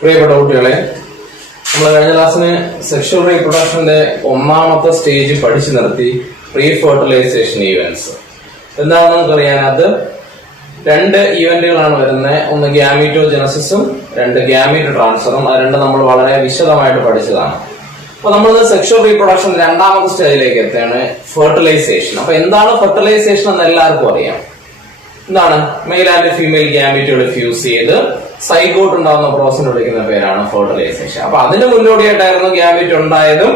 പ്രിയപ്പെട്ട കുട്ടികളെ, നമ്മൾ കഴിഞ്ഞ ക്ലാസ്സിന് സെക്ഷൽ റീപ്രൊഡക്ഷന്റെ ഒന്നാമത്തെ സ്റ്റേജ് പഠിച്ചു നിർത്തി. പ്രീ ഫെർട്ടിലൈസേഷൻ ഈവന്റ്സ് എന്താണെന്ന് നമുക്കറിയാൻ, അത് രണ്ട് ഈവന്റുകളാണ് വരുന്നത്. ഒന്ന് ഗ്യാമീറ്റോജനസിസും രണ്ട് ഗ്യാമീറ്റ് ട്രാൻസ്ഫറും. അത് രണ്ട് നമ്മൾ വളരെ വിശദമായിട്ട് പഠിച്ചതാണ്. അപ്പൊ നമ്മൾ സെക്ഷൽ റീപ്രൊഡക്ഷൻ രണ്ടാമത്തെ സ്റ്റേജിലേക്ക് എത്തുകയാണ്, ഫെർട്ടിലൈസേഷൻ. അപ്പൊ എന്താണ് ഫെർട്ടിലൈസേഷൻ എന്ന് എല്ലാവർക്കും അറിയാം. എന്താണ്? മെയിൽ ആൻഡ് ഫീമെയിൽ ഗ്യാമീറ്റുകൾ ഫ്യൂസ് ചെയ്ത് സൈഗോട്ട് ഉണ്ടാകുന്ന പ്രോസസ്സിനെ വിളിക്കുന്ന പേരാണ് ഫെർട്ടിലൈസേഷൻ. അപ്പൊ അതിന് മുന്നോടിയായിട്ടായിരുന്നു ഗ്യാമീറ്റ് ഉണ്ടായതും.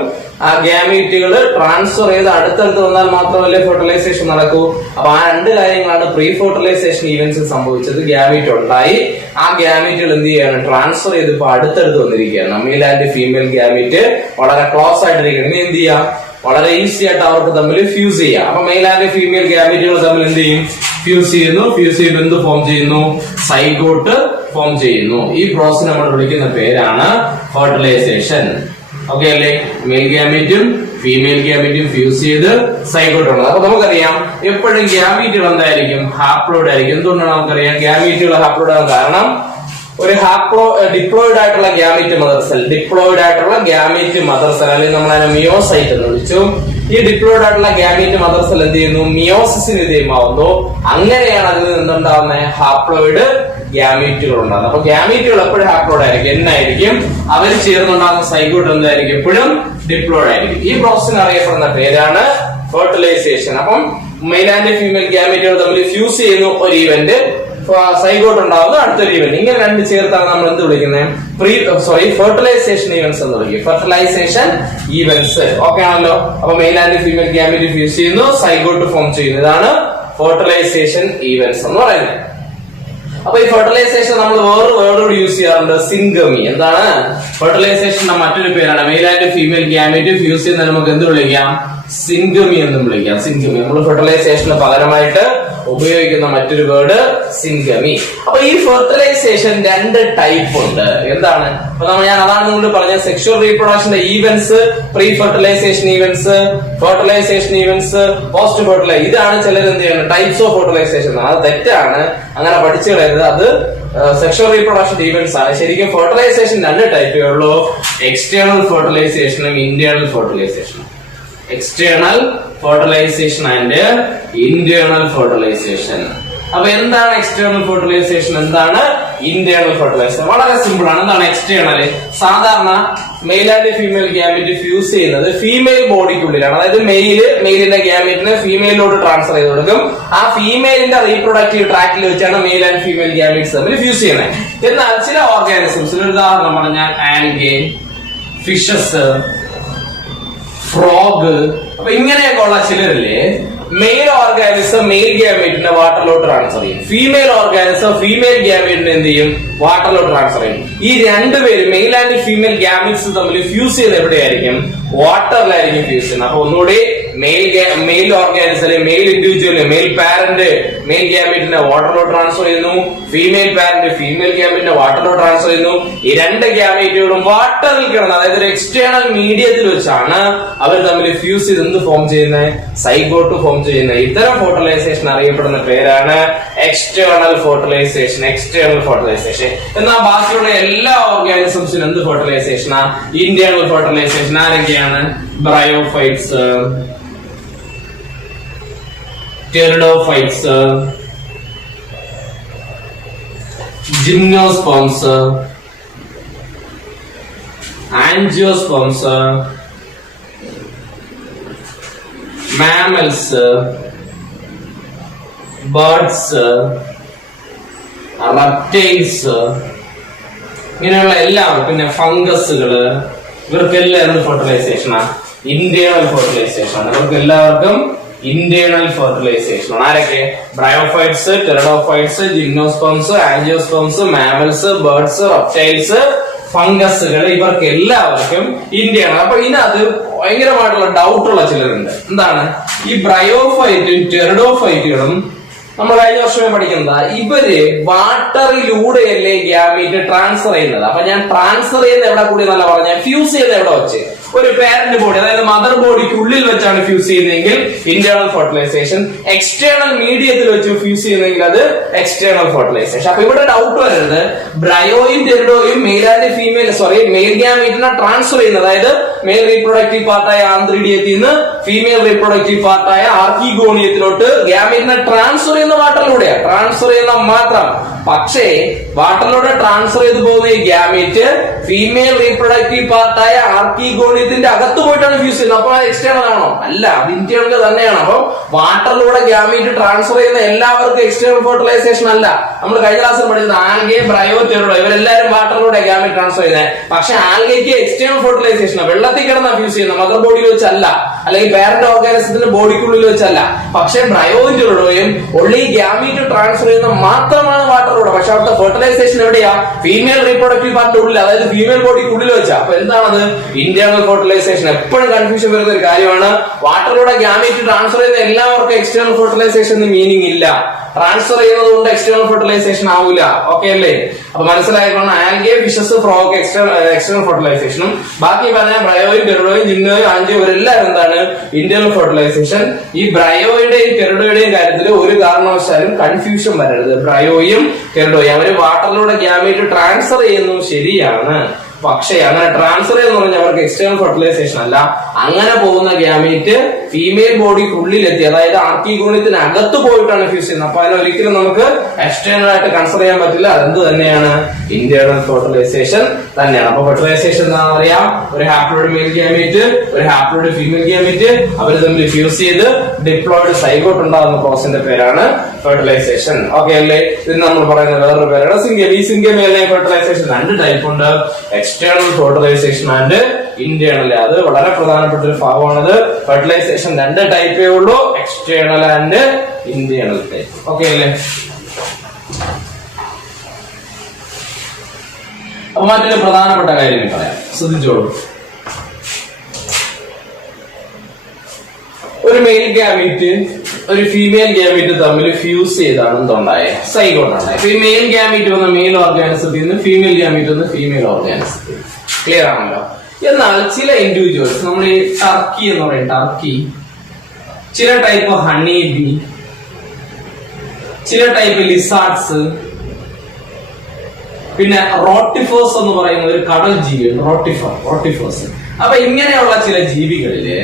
ആ ഗ്യാമീറ്റുകൾ ട്രാൻസ്ഫർ ചെയ്ത് അടുത്തടുത്ത് വന്നാൽ മാത്രമല്ലേ ഫെർട്ടിലൈസേഷൻ നടക്കൂ. അപ്പൊ ആ രണ്ട് കാര്യങ്ങളാണ് പ്രീ ഫെർട്ടിലൈസേഷൻ ഈവന്റ്സിൽ സംഭവിച്ചത്. ഗ്യാമീറ്റ് ഉണ്ടായി, ആ ഗ്യാമീറ്റുകൾ എന്ത് ചെയ്യാണ്? ട്രാൻസ്ഫർ ചെയ്ത് ഇപ്പൊ അടുത്തടുത്ത് വന്നിരിക്കുകയാണ്. മെയിൽ ആൻഡ് ഫീമെയിൽ ഗ്യാമീറ്റ് വളരെ ക്ലോസ് ആയിട്ടിരിക്കുകയാണ്. ഇനി എന്ത് ചെയ്യാം? വളരെ ഈസി ആയിട്ട് അവർക്ക് തമ്മിൽ ഫ്യൂസ് ചെയ്യാം. അപ്പൊ മെയിൽ ആൻഡ് ഫീമെയിൽ ഗ്യാമീറ്റുകൾ തമ്മിൽ എന്ത് ചെയ്യും? ഫ്യൂസ് ചെയ്യുന്നു. ഫ്യൂസ് ചെയ്ത് എന്ത് ഫോം ചെയ്യുന്നു? സൈഗോട്ട് ഫോം ചെയ്യുന്നു. ഈ പ്രോസസ് നമ്മൾ വിളിക്കുന്ന പേരാണ് ഫെർട്ടിലൈസേഷൻ. ഓക്കെ അല്ലേ? മെയിൽ ഗ്യാമീറ്റും ഫീമെയിൽ ഗ്യാമീറ്റും ഫ്യൂസ് ചെയ്ത് സൈഗോട്ട് ഉള്ളത്. അപ്പൊ നമുക്കറിയാം എപ്പോഴും ഗ്യാമീറ്റുകൾ എന്തായിരിക്കും? ഹാപ്ലോയിഡ് ആയിരിക്കും. എന്തുകൊണ്ടാണ് നമുക്കറിയാം ഗ്യാമീറ്റുകൾ ഹാപ്ലോയിഡ് ആകാൻ കാരണം? ഒരു ഡിപ്ലോയിഡ് ആയിട്ടുള്ള ഗ്യാമീറ്റ് മദർ സെൽ, ഡിപ്ലോയിഡ് ആയിട്ടുള്ള ഗ്യാമീറ്റ് മദർ സെൽ, അല്ലെങ്കിൽ നമ്മൾ അതിനെ മിയോസൈറ്റ് എന്ന് വിളിച്ചു. ഈ ഡിപ്ലോയിഡ് ആയിട്ടുള്ള ഗ്യാമീറ്റ് മദർ സെൽ എന്ത് ചെയ്യുന്നു? മിയോസിസിന് വിധേയമാവുന്നു. അങ്ങനെയാണ് അതിൽ നിന്നുണ്ടാവുന്ന ഹാപ്ലോയിഡ് ഗ്യാമീറ്റുകൾ ഉണ്ടാകുന്നത്. അപ്പൊ ഗ്യാമീറ്റുകൾ എപ്പോഴും ഹാപ്ലോയിഡ് ആയിരിക്കും. എന്നായിരിക്കും? അവർ ചേർന്നുണ്ടാകുന്ന സൈഗോട്ട് എന്തായിരിക്കും? എപ്പോഴും ഡിപ്ലോയിഡ് ആയിരിക്കും. ഈ പ്രോസസ്സിന് അറിയപ്പെടുന്ന പേരാണ് ഫെർട്ടിലൈസേഷൻ. അപ്പം മെയിൽ ആൻഡ് ഫീമെയിൽ ഗ്യാമീറ്റുകൾ തമ്മിൽ ഫ്യൂസ് ചെയ്യുന്നു ഒരു ഈവന്റ്, സൈഗോട്ട് ഉണ്ടാവുന്ന അടുത്തൊരു ഈവന്റ്. ഇങ്ങനെ രണ്ട് ചേർത്താണ് നമ്മൾ എന്ത് വിളിക്കുന്നത്? ഫെർട്ടിലൈസേഷൻ ഈവന്റ്സ് എന്ന് വിളിക്കും. Fertilisation events. ഓക്കെ ആണല്ലോ? അപ്പൊ mail and female gamete fuse ചെയ്യുന്നു, സൈഗോട്ട് ഫോം ചെയ്യുന്നു. ഇതാണ് ഫെർട്ടിലൈസേഷൻ ഈവന്റ്സ് എന്ന് പറയുന്നത്. അപ്പൊ ഈ ഫെർട്ടിലൈസേഷൻ നമ്മൾ വേറൊരു വേർഡ് യൂസ് ചെയ്യാറുണ്ട്, സിംഗമി. എന്താണ്? ഫെർട്ടിലൈസേഷന്റെ മറ്റൊരു പേരാണ്. Mail and female gamete fuse ചെയ്യുന്ന നമുക്ക് എന്ത് വിളിക്കാം? സിംഗമി എന്നും വിളിക്കാം. സിംഗമി നമ്മൾ ഫെർട്ടിലൈസേഷന് പകരമായിട്ട് ഉപയോഗിക്കുന്ന മറ്റൊരു വേർഡ് സിംഗമി. അപ്പൊ ഈ ഫെർട്ടിലൈസേഷൻ രണ്ട് ടൈപ്പ് ഉണ്ട്. എന്താണ്? അപ്പൊ ഞാൻ അതാണ് നിങ്ങൾ പറഞ്ഞ സെക്ഷൽ റീപ്രൊഡക്ഷന്റെ events, pre fertilisation events, fertilisation events, post fertilisation. ഇതാണ് ചിലർ എന്ത് ചെയ്യുന്നത്? Types of fertilisation. അത് തെറ്റാണ്, അങ്ങനെ പഠിച്ചു കളയരുത്. അത് സെക്ഷൽ റീപ്രൊഡക്ഷൻ ഈവന്റ്സ് ആണ്. ശരിക്കും ഫെർട്ടിലൈസേഷൻ രണ്ട് ടൈപ്പേ ഉള്ളൂ, എക്സ്റ്റേണൽ ഫെർട്ടിലൈസേഷനും ഇന്റേണൽ ഫെർട്ടിലൈസേഷനും. External fertilisation and internal fertilisation. അപ്പൊ എന്താണ് എക്സ്റ്റേണൽ ഫെർട്ടിലൈസേഷൻ? എന്താണ് ഇന്റേണൽ ഫെർട്ടിലൈസേഷൻ? വളരെ സിമ്പിൾ ആണ്. എന്താണ് എക്സ്റ്റേണൽ? സാധാരണ male and female gamete fuse ചെയ്യുന്നത് ഫീമെയിൽ ബോഡിക്കുള്ളിലാണ്. അതായത് മെയിലിന്റെ ഗ്യാമീറ്റിനെ ഫീമെയിലോട്ട് ട്രാൻസ്ഫർ ചെയ്ത് കൊടുക്കും. ആ ഫീമെയിലിന്റെ റീപ്രൊഡക്റ്റീവ് ട്രാക്റ്റിൽ വെച്ചാണ് മെയിൽ ആൻഡ് ഫീമെയിൽ ഗ്യാമീറ്റ്സ് തമ്മിൽ ഫ്യൂസ് ചെയ്യുന്നത്. എന്നാൽ ചില ഓർഗാനിസംസിൽ, ഉദാഹരണം പറഞ്ഞാൽ ആൽഗെ, ഫിഷസ്, ഫ്രോഗ്, അപ്പൊ ഇങ്ങനെയൊക്കെ ഉള്ള ചിലരില്ലേ, മെയിൽ ഓർഗാനിസം മെയിൽ ഗ്യാമീറ്റിനെ വാട്ടറിലോട്ട് ട്രാൻസ്ഫർ ചെയ്യും. ഫീമെയിൽ ഓർഗാനിസം ഫീമെയിൽ ഗ്യാമീറ്റിനെ എന്ത് ചെയ്യും? വാട്ടറിലോട്ട് ട്രാൻസ്ഫർ ചെയ്യും. ഈ രണ്ടുപേരും മെയിൽ ആൻഡ് ഫീമെയിൽ ഗ്യാമീറ്റ്സ് തമ്മിൽ ഫ്യൂസ് ചെയ്ത് എവിടെയായിരിക്കും? വാട്ടറിലായിരിക്കും ഫ്യൂസ് ചെയ്യുന്നത്. അപ്പൊ ഒന്നുകൂടി മെയിൽ ഓർഗാനിസം അല്ലെങ്കിൽ male individual, male parent male ഗ്യാമീറ്റിനെ വാട്ടറിലോട്ട് ട്രാൻസ്ഫർ ചെയ്യുന്നു, ഫീമെയിൽ പാരന്റ് ഫീമെയിൽ ഗ്യാമീറ്റിനെ വാട്ടറിലോട്ട് ട്രാൻസ്ഫർ ചെയ്യുന്നു. ഈ രണ്ട് ഗ്യാമീറ്റുകളും വാട്ടറിൽ കിടന്ന്, അതായത് ഒരു എക്സ്റ്റേണൽ മീഡിയത്തിൽ വെച്ചാണ് അവർ തമ്മിൽ ഫ്യൂസ് ചെയ്ത് എന്ത് ഫോം ചെയ്യുന്നത്? സൈഗോട്ട് ഫോം ചെയ്യുന്നത്. ഇത്തരം ഫെർട്ടിലൈസേഷൻ അറിയപ്പെടുന്ന പേരാണ് എക്സ്റ്റേണൽ ഫെർട്ടിലൈസേഷൻ. External fertilisation. എന്നാൽ ബാക്കിയുള്ള എല്ലാ ഓർഗാനിസംസിനും എന്ത് ഫെർട്ടിലൈസേഷനാ? Internal fertilisation. ആരൊക്കെയാണ്? Bryophytes, pteridophytes, gymnosperms, angiosperms, mammals, birds, reptiles, ഇങ്ങനെയുള്ള എല്ലാവരും, പിന്നെ ഫംഗസുകള്, ഇവർക്കെല്ലാം എന്ത് ഫെർട്ടിലൈസേഷനാ? ഇന്റേണൽ ഫെർട്ടിലൈസേഷൻ ആണ്. ഇവർക്ക് എല്ലാവർക്കും ഇന്റേണൽ ഫെർട്ടിലൈസേഷൻ. ആരൊക്കെ? Bryophytes, pteridophytes, gymnosperms, angiosperms, mammals, birds, reptiles, ഫംഗസുകൾ, ഇവർക്ക് എല്ലാവർക്കും ഇന്റേണൽ. അപ്പൊ ഇതിനകത്ത് ഭയങ്കരമായിട്ടുള്ള ഡൗട്ടുള്ള ചിലരുണ്ട്. എന്താണ്? ഈ ബ്രയോഫൈറ്റും ടെറിഡോഫൈറ്റുകളും നമ്മൾ കഴിഞ്ഞ വർഷമേ പഠിക്കുന്നതാ. ഇവര് വാട്ടറിലൂടെയല്ലേ ഗ്യാമീറ്റ് ട്രാൻസ്ഫർ ചെയ്യുന്നത്. അപ്പൊ ഞാൻ ട്രാൻസ്ഫർ ചെയ്യുന്ന എവിടെ കൂടി എന്നല്ല പറഞ്ഞ, ഫ്യൂസ് ചെയ്യുന്ന എവിടെ വെച്ച്? ഒരു പാരന്റ് ബോഡി അതായത് മദർ ബോഡിക്ക് ഉള്ളിൽ വെച്ചാണ് ഫ്യൂസ് ചെയ്യുന്നതെങ്കിൽ ഇന്റേണൽ ഫെർട്ടിലൈസേഷൻ, എക്സ്റ്റേണൽ മീഡിയത്തിൽ വെച്ച് ഫ്യൂസ് ചെയ്യുന്നെങ്കിൽ അത് എക്സ്റ്റേണൽ ഫെർട്ടിലൈസേഷൻ. അപ്പൊ ഇവിടെ ഡൗട്ട് വരരുത്, ബ്രയോയും ടെറിഡോയും മെയിൽ ആൻഡ് ഫീമെയിൽ മെയിൽ ഗ്യാമീറ്റിനെ ട്രാൻസ്ഫർ ചെയ്യുന്നത്, അതായത് മെയിൽ റീപ്രൊഡക്റ്റീവ് പാർട്ടായ ആന്ത്രിഡിയത്തിൽ നിന്ന് ഫീമെയിൽ റീപ്രൊഡക്റ്റീവ് പാർട്ടായ ആർക്കിഗോണിയത്തിലോട്ട് ഗ്യാമീറ്റിനെ ട്രാൻസ്ഫർ ചെയ്യുന്ന വാട്ടറിലൂടെയാണ്, ട്രാൻസ്ഫർ ചെയ്യുന്ന മാത്രം. പക്ഷേ വാട്ടറിലൂടെ ട്രാൻസ്ഫർ ചെയ്തു പോകുന്ന ഈ ഗ്യാമീറ്റ് ഫീമെയിൽ റീപ്രൊഡക്റ്റീവ് പാർട്ടായ ആർക്കിഗോണിയത്തിന്റെ അകത്ത് പോയിട്ടാണ് ഫ്യൂസ് ചെയ്യുന്നത്. അപ്പൊ അത് എക്സ്റ്റേണൽ ആണോ? അല്ല, അത് ഇന്റേണൽ തന്നെയാണ്. അപ്പൊ വാട്ടറിലൂടെ ഗ്യാമീറ്റ് ട്രാൻസ്ഫർ ചെയ്യുന്ന എല്ലാവർക്കും എക്സ്റ്റേണൽ ഫെർട്ടിലൈസേഷൻ അല്ല. നമ്മൾ കഴിഞ്ഞ ക്ലാസ്സിൽ പഠിച്ചത് ആൽഗെ, ബ്രയോ, ടെറിഡോ ഇവരെല്ലാവരും വാട്ടറിലൂടെ ഗ്യാമീറ്റ് ട്രാൻസ്ഫർ ചെയ്യുന്നത്. പക്ഷെ ആൽഗയ്ക്ക് എക്സ്റ്റേണൽ ഫെർട്ടിലൈസേഷൻ വെള്ളത്തിൽ കിടന്ന ഫ്യൂസ് ചെയ്യുന്നത്, മദർ ബോഡിയിൽ വെച്ചല്ല, അല്ലെങ്കിൽ പാരന്റ് ഓർഗാനിസത്തിന്റെ ബോഡിക്കുള്ളിൽ വെച്ചല്ല. പക്ഷെ ബ്രയോയും ടെറിഡോയും ഒള്ളി ഗ്യാമീറ്റ് ട്രാൻസ്ഫർ ചെയ്യുന്ന മാത്രമാണ് വാട്ടറിലൂടെ. പക്ഷെ അവിടുത്തെ ഫെർട്ടിലൈസേഷൻ എവിടെയാ? ഫീമെയിൽ റീപ്രൊഡക്റ്റീവ് പാർട്ടിന്റെ ഉള്ളിൽ, അതായത് ഫീമെയിൽ ബോഡിക്ക് ഉള്ളിൽ വെച്ചാ. അപ്പൊ എന്താണത്? Internal fertilisation. എപ്പോഴും കൺഫ്യൂഷൻ വരുന്ന ഒരു കാര്യമാണ്. വാട്ടറിലൂടെ ഗ്യാമീറ്റ് ട്രാൻസ്ഫർ ചെയ്യുന്ന എല്ലാവർക്കും എക്സ്റ്റേണൽ ഫെർട്ടിലൈസേഷൻ മീനിങ് ഇല്ല. ട്രാൻസ്ഫർ ചെയ്യുന്നത് കൊണ്ട് എക്സ്റ്റേണൽ ഫെർട്ടിലൈസേഷൻ ആവില്ല. ഓക്കെ അല്ലേ? അപ്പൊ മനസ്സിലായിക്കൊണ്ട് ആൽഗെ, ഫിഷസ്, ഫ്രോഗ് എക്സ്റ്റേണൽ ഫെർട്ടിലൈസേഷനും ബാക്കി പറഞ്ഞ ബ്രയോയും ടെറിഡോയും ജിന്നോയും ആൻജിയോ ഇവരെല്ലാവരും എന്താണ്? Internal fertilisation. ഈ ബ്രയോയുടെയും ടെറിഡോയുടെയും കാര്യത്തിൽ ഒരു കാരണവശാലും കൺഫ്യൂഷൻ വരരുത്. ബ്രയോയും ടെറിഡോയും അവര് വാട്ടറിലൂടെ ഗ്യാമീറ്റ് ട്രാൻസ്ഫർ ചെയ്യുന്നു, ശരിയാണ്. പക്ഷേ അങ്ങനെ ട്രാൻസ്ഫർ എന്ന് പറഞ്ഞാൽ അവർക്ക് എക്സ്റ്റേണൽ ഫെർട്ടിലൈസേഷൻ അല്ല. അങ്ങനെ പോകുന്ന ഗ്യാമീറ്റ് ഫീമെയിൽ ബോഡിക്കുള്ളിലെത്തി, അതായത് ആർക്കിഗോണിയത്തിന് അകത്ത് പോയിട്ടാണ് ഫ്യൂസ് ചെയ്യുന്നത്. അപ്പൊ അതിനെ ഒരിക്കലും നമുക്ക് എക്സ്റ്റേണൽ ആയിട്ട് കൺസിഡർ ചെയ്യാൻ പറ്റില്ല. അതെന്ത് തന്നെയാണ്? ഇന്റേണൽ ഫെർട്ടിലൈസേഷൻ തന്നെയാണ്. അപ്പൊ ഫെർട്ടിലൈസേഷൻ എന്താണെന്ന് അറിയാം. ഒരു ഹാപ്ലോയിഡ് മെയിൽ ഗ്യാമീറ്റ്, ഒരു ഹാപ്ലോയിഡ് ഫീമെയിൽ ഗ്യാമീറ്റ് അവർ തമ്മിൽ ഫ്യൂസ് ചെയ്ത് ഡിപ്ലോയിഡ് സൈഗോട്ട് ഉണ്ടാകുന്ന പ്രോസസിന്റെ പേരാണ് ഫെർട്ടിലൈസേഷൻ. ഓക്കെ അല്ലേ? ഇത് നമ്മൾ പറയുന്ന വേറൊരു പേരാണ് സിംഗം. ഈ സിംഗമേലിനെ ഫെർട്ടിലൈസേഷൻ രണ്ട് ടൈപ്പ് ഉണ്ട്, എക്സ്റ്റേണൽ ഫെർട്ടിലൈസേഷൻ ആൻഡ് ഇന്റേണൽ. അത് വളരെ പ്രധാനപ്പെട്ട ഒരു ഭാഗമാണത്. ഫെർട്ടിലൈസേഷൻ രണ്ട് ടൈപ്പേ ഉള്ളൂ, external and internal type. Okay അല്ലേ? അപ്പൊ മറ്റൊരു പ്രധാനപ്പെട്ട കാര്യം പറയാം, ശ്രദ്ധിച്ചോളൂ. ഒരു മെയിൽ ഗ്യാമീറ്റ് ഒരു ഫീമെയിൽ ഗ്യാമീറ്റ് തമ്മിൽ ഫ്യൂസ് ചെയ്താണ് എന്തുണ്ടായത്? സൈഗോട്ട് ഉണ്ടായത്. അപ്പൊ ഈ മെയിൽ ഗ്യാമീറ്റ് വന്ന മെയിൽ ഓർഗാനിസത്തിൽ നിന്ന് ഫീമെയിൽ ഗ്യാമീറ്റ് വന്ന് ഫീമെയിൽ ഓർഗാനിസത്തിൽ. ക്ലിയർ ആണല്ലോ? എന്നാൽ ചില ഇൻഡിവിജ്വൽസ്, നമ്മൾ ഈ ടർക്കി എന്ന് പറയും, ടർക്കി, ചില ടൈപ്പ് ഹണി ബി, ചില ടൈപ്പ് ലിസാർഡ്സ്, പിന്നെ റോട്ടിഫേഴ്സ് എന്ന് പറയുന്ന ഒരു കടൽ ജീവിയുണ്ട്, റോട്ടിഫേഴ്സ്. അപ്പൊ ഇങ്ങനെയുള്ള ചില ജീവികളില്